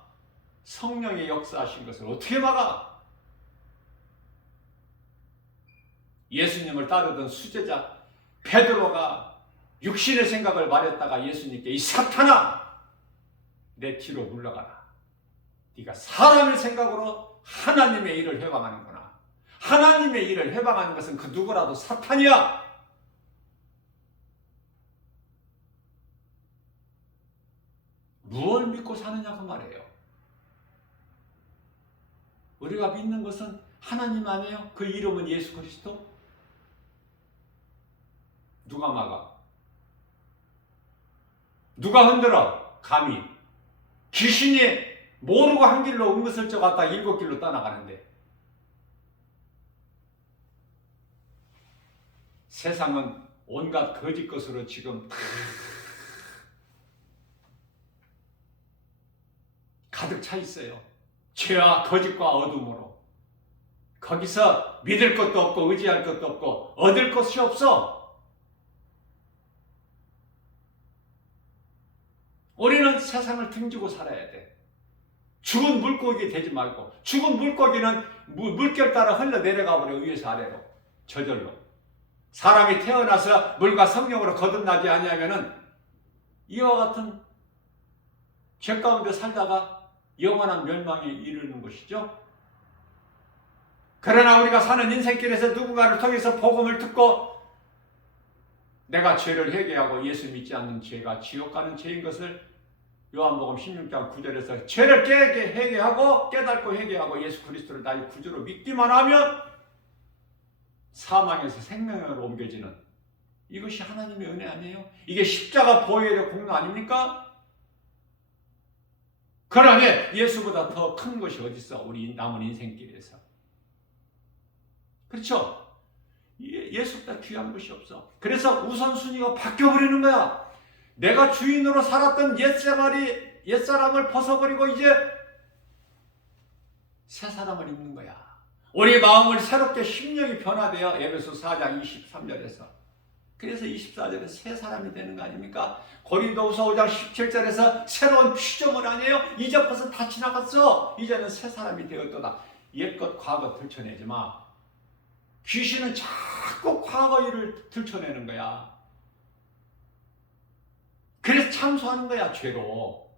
성령의 역사하신 것을 어떻게 막아? 예수님을 따르던 수제자 베드로가 육신의 생각을 말했다가 예수님께, 이 사탄아, 내 뒤로 물러가라. 네가 사람의 생각으로 하나님의 일을 해방하는구나. 하나님의 일을 해방하는 것은 그 누구라도 사탄이야. 무엇을 믿고 사느냐 그 말이에요. 우리가 믿는 것은 하나님 아니에요? 그 이름은 예수 그리스도? 누가 막아? 누가 흔들어? 감히 귀신이 모르고 한 길로 은근슬쩍 갔다 7길로 떠나가는데, 세상은 온갖 거짓 것으로 지금 다 가득 차 있어요. 죄와 거짓과 어둠으로. 거기서 믿을 것도 없고 의지할 것도 없고 얻을 것이 없어. 우리는 세상을 등지고 살아야 돼. 죽은 물고기 되지 말고, 죽은 물고기는 물결 따라 흘러내려가 버려. 위에서 아래로 저절로. 사람이 태어나서 물과 성령으로 거듭나지 아니하면은 이와 같은 죄 가운데 살다가 영원한 멸망에 이르는 것이죠. 그러나 우리가 사는 인생길에서 누군가를 통해서 복음을 듣고 내가 죄를 회개하고 예수 믿지 않는 죄가 지옥 가는 죄인 것을 요한복음 16장 9절에서 죄를 회개하고 깨닫고 회개하고 예수 그리스도를 나의 구주로 믿기만 하면 사망에서 생명으로 옮겨지는, 이것이 하나님의 은혜 아니에요? 이게 십자가 보혈의 공로 아닙니까? 그러니 예수보다 더 큰 것이 어디 있어? 우리 남은 인생길에서. 그렇죠? 예수보다 귀한 것이 없어. 그래서 우선순위가 바뀌어버리는 거야. 내가 주인으로 살았던 옛사람을 벗어버리고 이제 새 사람을 입는 거야. 우리 마음을 새롭게 심령이 변화되어 에베소 4장 23절에서. 그래서 24절에 새 사람이 되는 거 아닙니까? 고린도후서 5장 17절에서 새로운 피조물 아니에요? 이전 것은 다 지나갔어. 이제는 새 사람이 되었도다. 옛것 과거 들춰내지 마. 귀신은 자꾸 과거 일을 들춰내는 거야. 그래서 참소하는 거야, 죄로.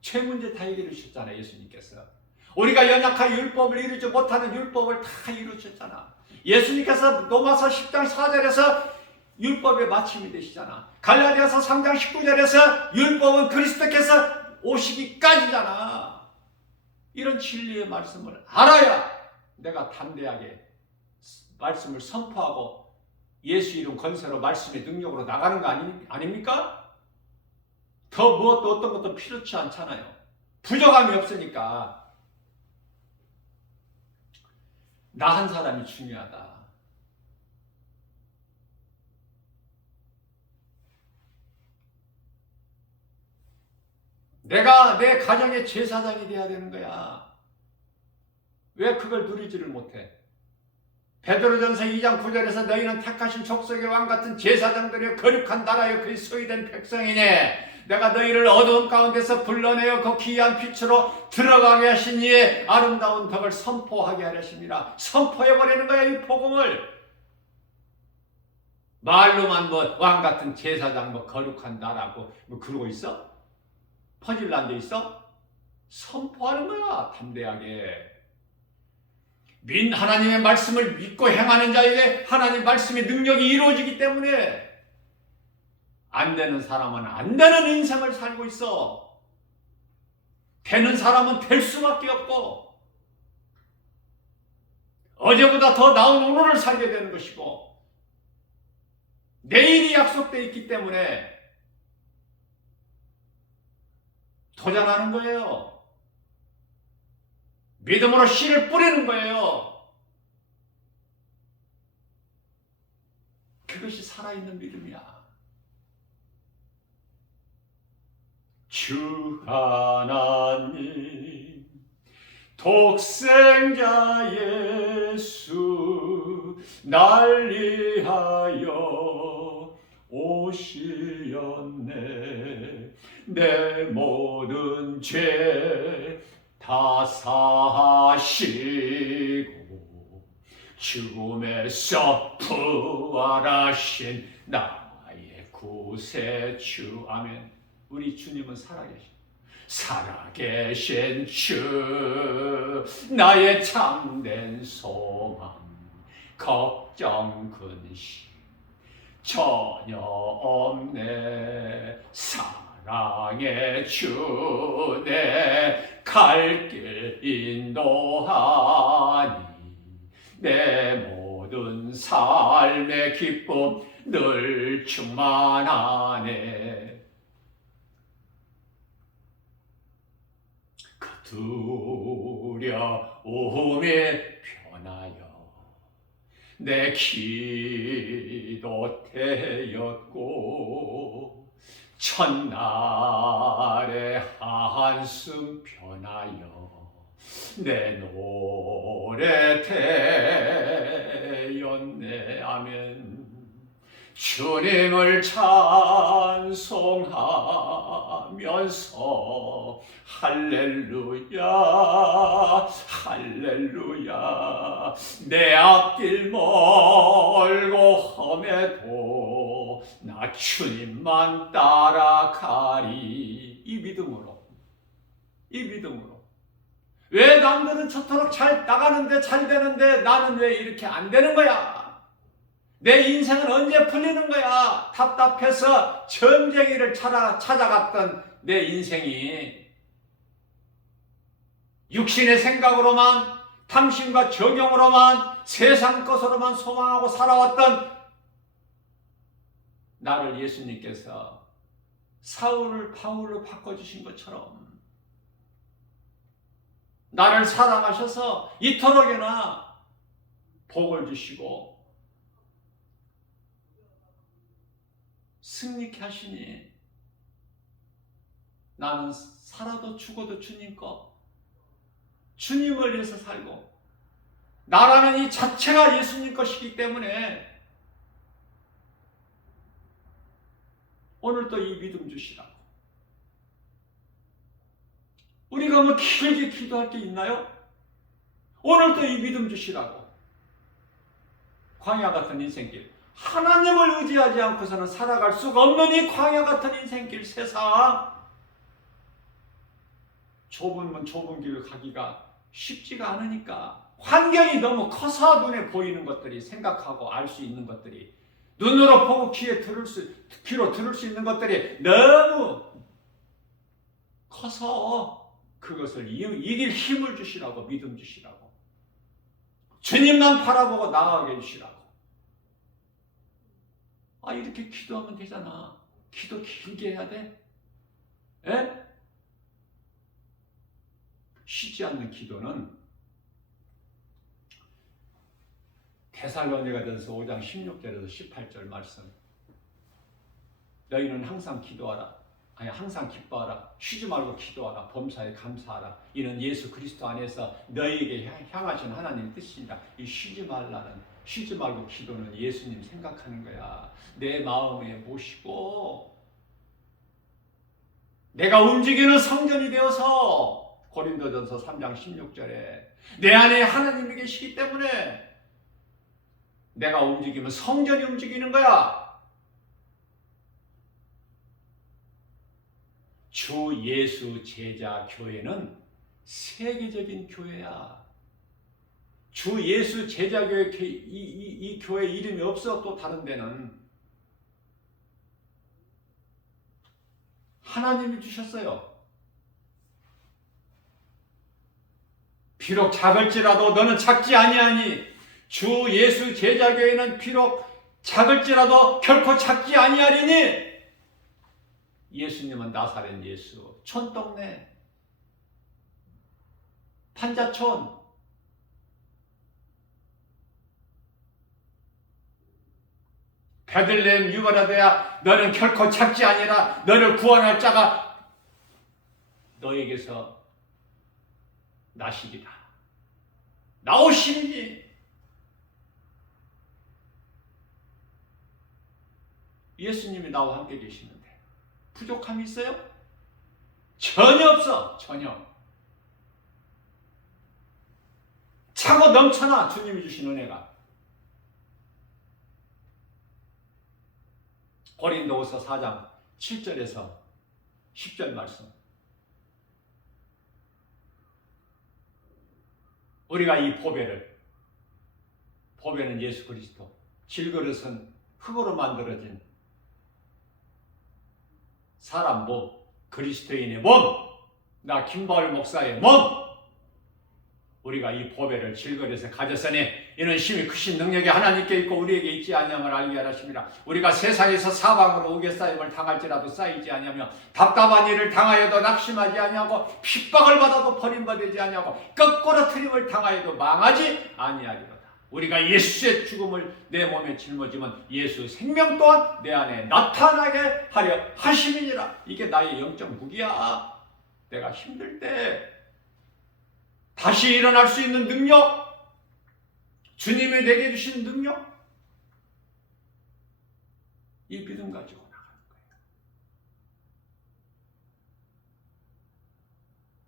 죄 문제 다 해결해 주셨잖아요, 예수님께서. 우리가 연약하여 율법을 이루지 못하는 율법을 다 이루셨잖아. 예수님께서 로마서 10장 4절에서 율법의 마침이 되시잖아. 갈라디아서 3장 19절에서 율법은 그리스도께서 오시기까지잖아. 이런 진리의 말씀을 알아야 내가 담대하게 말씀을 선포하고 예수 이름 권세로 말씀의 능력으로 나가는 거 아닙니까? 더 무엇도 어떤 것도 필요치 않잖아요. 부족함이 없으니까. 나 한 사람이 중요하다. 내가 내 가정의 제사장이 돼야 되는 거야. 왜 그걸 누리지를 못해? 베드로전서 2장 9절에서 너희는 택하신 족속의 왕 같은 제사장들의 거룩한 나라여 그의 소유된 백성이네. 내가 너희를 어두움 가운데서 불러내어 그 귀한 빛으로 들어가게 하신 이의 아름다운 덕을 선포하게 하려십니다. 선포해버리는 거야, 이 복음을. 말로만 뭐 왕 같은 제사장, 뭐 거룩한 나라고 뭐 그러고 있어? 퍼즐 안 돼 있어? 선포하는 거야, 담대하게. 하나님의 말씀을 믿고 행하는 자에게 하나님의 말씀의 능력이 이루어지기 때문에 안 되는 사람은 안 되는 인생을 살고 있어. 되는 사람은 될 수밖에 없고 어제보다 더 나은 오늘을 살게 되는 것이고 내일이 약속되어 있기 때문에 도전하는 거예요. 믿음으로 씨를 뿌리는 거예요. 그것이 살아있는 믿음이야. 주 하나님 독생자 예수 날 위하여 오시었네. 내 모든 죄 다 사하시고 죽음에서 부활하신 나의 구세주. 아멘. 우리 주님은 살아계신 주, 나의 참된 소망, 걱정 근심 전혀 없네. 사랑의 주 내 갈 길 인도하니 내 모든 삶의 기쁨 늘 충만하네. 두려움에 변하여 내 기도 되었고 첫날의 한숨 변하여 내 노래 되었네. 아멘. 주님을 찬송하면서 할렐루야 할렐루야 내 앞길 멀고 험해도 나 주님만 따라가리. 이 믿음으로 왜 남들은 저토록 잘 나가는데 잘 되는데 나는 왜 이렇게 안 되는 거야? 내 인생은 언제 풀리는 거야? 답답해서 점쟁이를 찾아갔던 내 인생이 육신의 생각으로만 탐심과 정욕으로만 세상 것으로만 소망하고 살아왔던 나를 예수님께서 사울을 바울로 바꿔주신 것처럼 나를 사랑하셔서 이토록이나 복을 주시고 승리케 하시니 나는 살아도 죽어도 주님 거, 주님을 위해서 살고 나라는 이 자체가 예수님 것이기 때문에 오늘도 이 믿음 주시라고. 우리가 뭐 길게 기도할 게 있나요? 오늘도 이 믿음 주시라고. 광야 같은 인생길, 하나님을 의지하지 않고서는 살아갈 수가 없는 이 광야 같은 인생길, 세상 좁은 문 좁은 길을 가기가 쉽지가 않으니까 환경이 너무 커서 눈에 보이는 것들이, 생각하고 알 수 있는 것들이, 눈으로 보고 귀로 들을 수 있는 것들이 너무 커서 그것을 이길 힘을 주시라고, 믿음 주시라고, 주님만 바라보고 나아가게 해주시라고. 이렇게 기도하면 되잖아. 기도 길게 해야 돼? 에? 쉬지 않는 기도는 데살로니가전서 5장 16절에서 18절 말씀. 너희는 항상 기도하라. 항상 기뻐하라. 쉬지 말고 기도하라. 범사에 감사하라. 이는 예수 그리스도 안에서 너희에게 향하신 하나님의 뜻이니라. 이 쉬지 말고 기도는 예수님 생각하는 거야. 내 마음에 모시고 내가 움직이는 성전이 되어서, 고린도전서 3장 16절에 내 안에 하나님이 계시기 때문에 내가 움직이면 성전이 움직이는 거야. 주 예수 제자 교회는 세계적인 교회야. 주 예수 제자 교회, 이 교회 이름이 없어. 또 다른 데는 하나님이 주셨어요. 비록 작을지라도 너는 작지 아니하니, 주 예수 제자 교회는 비록 작을지라도 결코 작지 아니하리니, 예수님은 나사렛 예수, 촌동네, 판자촌, 베들레헴 유발라도야 너는 결코 작지 아니라 너를 구원할 자가 너에게서 나시리라. 나오시니 예수님이 나와 함께 계시는데 부족함이 있어요? 전혀 없어. 전혀. 차고 넘쳐나. 주님이 주신 은혜가. 고린도후서 4장 7절에서 10절 말씀. 우리가 이 보배는 예수 그리스도, 질그릇은 흙으로 만들어진 사람 몸, 그리스도인의 몸, 나 김바울 목사의 몸, 우리가 이 보배를 질거려서 가졌으니 이는 심히 크신 능력이 하나님께 있고 우리에게 있지 아니함을 알게 하라심이라. 우리가 세상에서 사방으로 우겨싸임을 당할지라도 쌓이지 아니하며 답답한 일을 당하여도 낙심하지 아니하고 핍박을 받아도 버림받지 아니하고 거꾸로 트림을 당하여도 망하지 아니하리로다. 우리가 예수의 죽음을 내 몸에 짊어지면 예수 생명 또한 내 안에 나타나게 하려 하심이니라. 이게 나의 영적 무기야. 내가 힘들 때 다시 일어날 수 있는 능력, 주님이 내게 주신 능력, 이 믿음 가지고 나가는 거예요.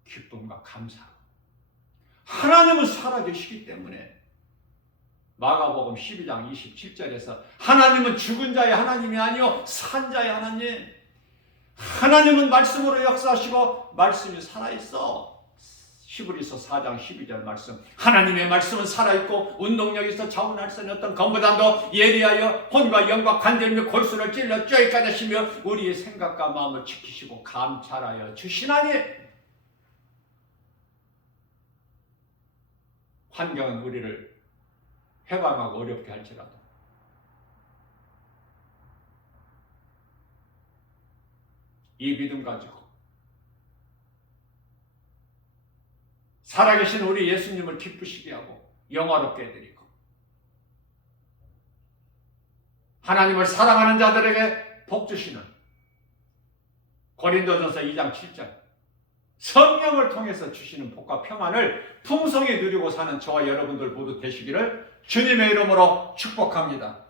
기쁨과 감사. 하나님은 살아계시기 때문에 마가복음 12장 27절에서 하나님은 죽은 자의 하나님이 아니요 산 자의 하나님. 하나님은 말씀으로 역사하시고 말씀이 살아있어. 히브리서 4장 12절 말씀. 하나님의 말씀은 살아있고 운동력이 있어 좌우할 수 없는 어떤 검보다도 예리하여 혼과 영과 관절 및 골수를 찔러 뼈에까지 하시며 우리의 생각과 마음을 지키시고 감찰하여 주시나니. 환경은 우리를 해방하고 어렵게 할지라도 이 믿음 가지고 살아계신 우리 예수님을 기쁘시게 하고 영화롭게 해드리고 하나님을 사랑하는 자들에게 복 주시는 고린도전서 2장 7절 성령을 통해서 주시는 복과 평안을 풍성히 누리고 사는 저와 여러분들 모두 되시기를 주님의 이름으로 축복합니다.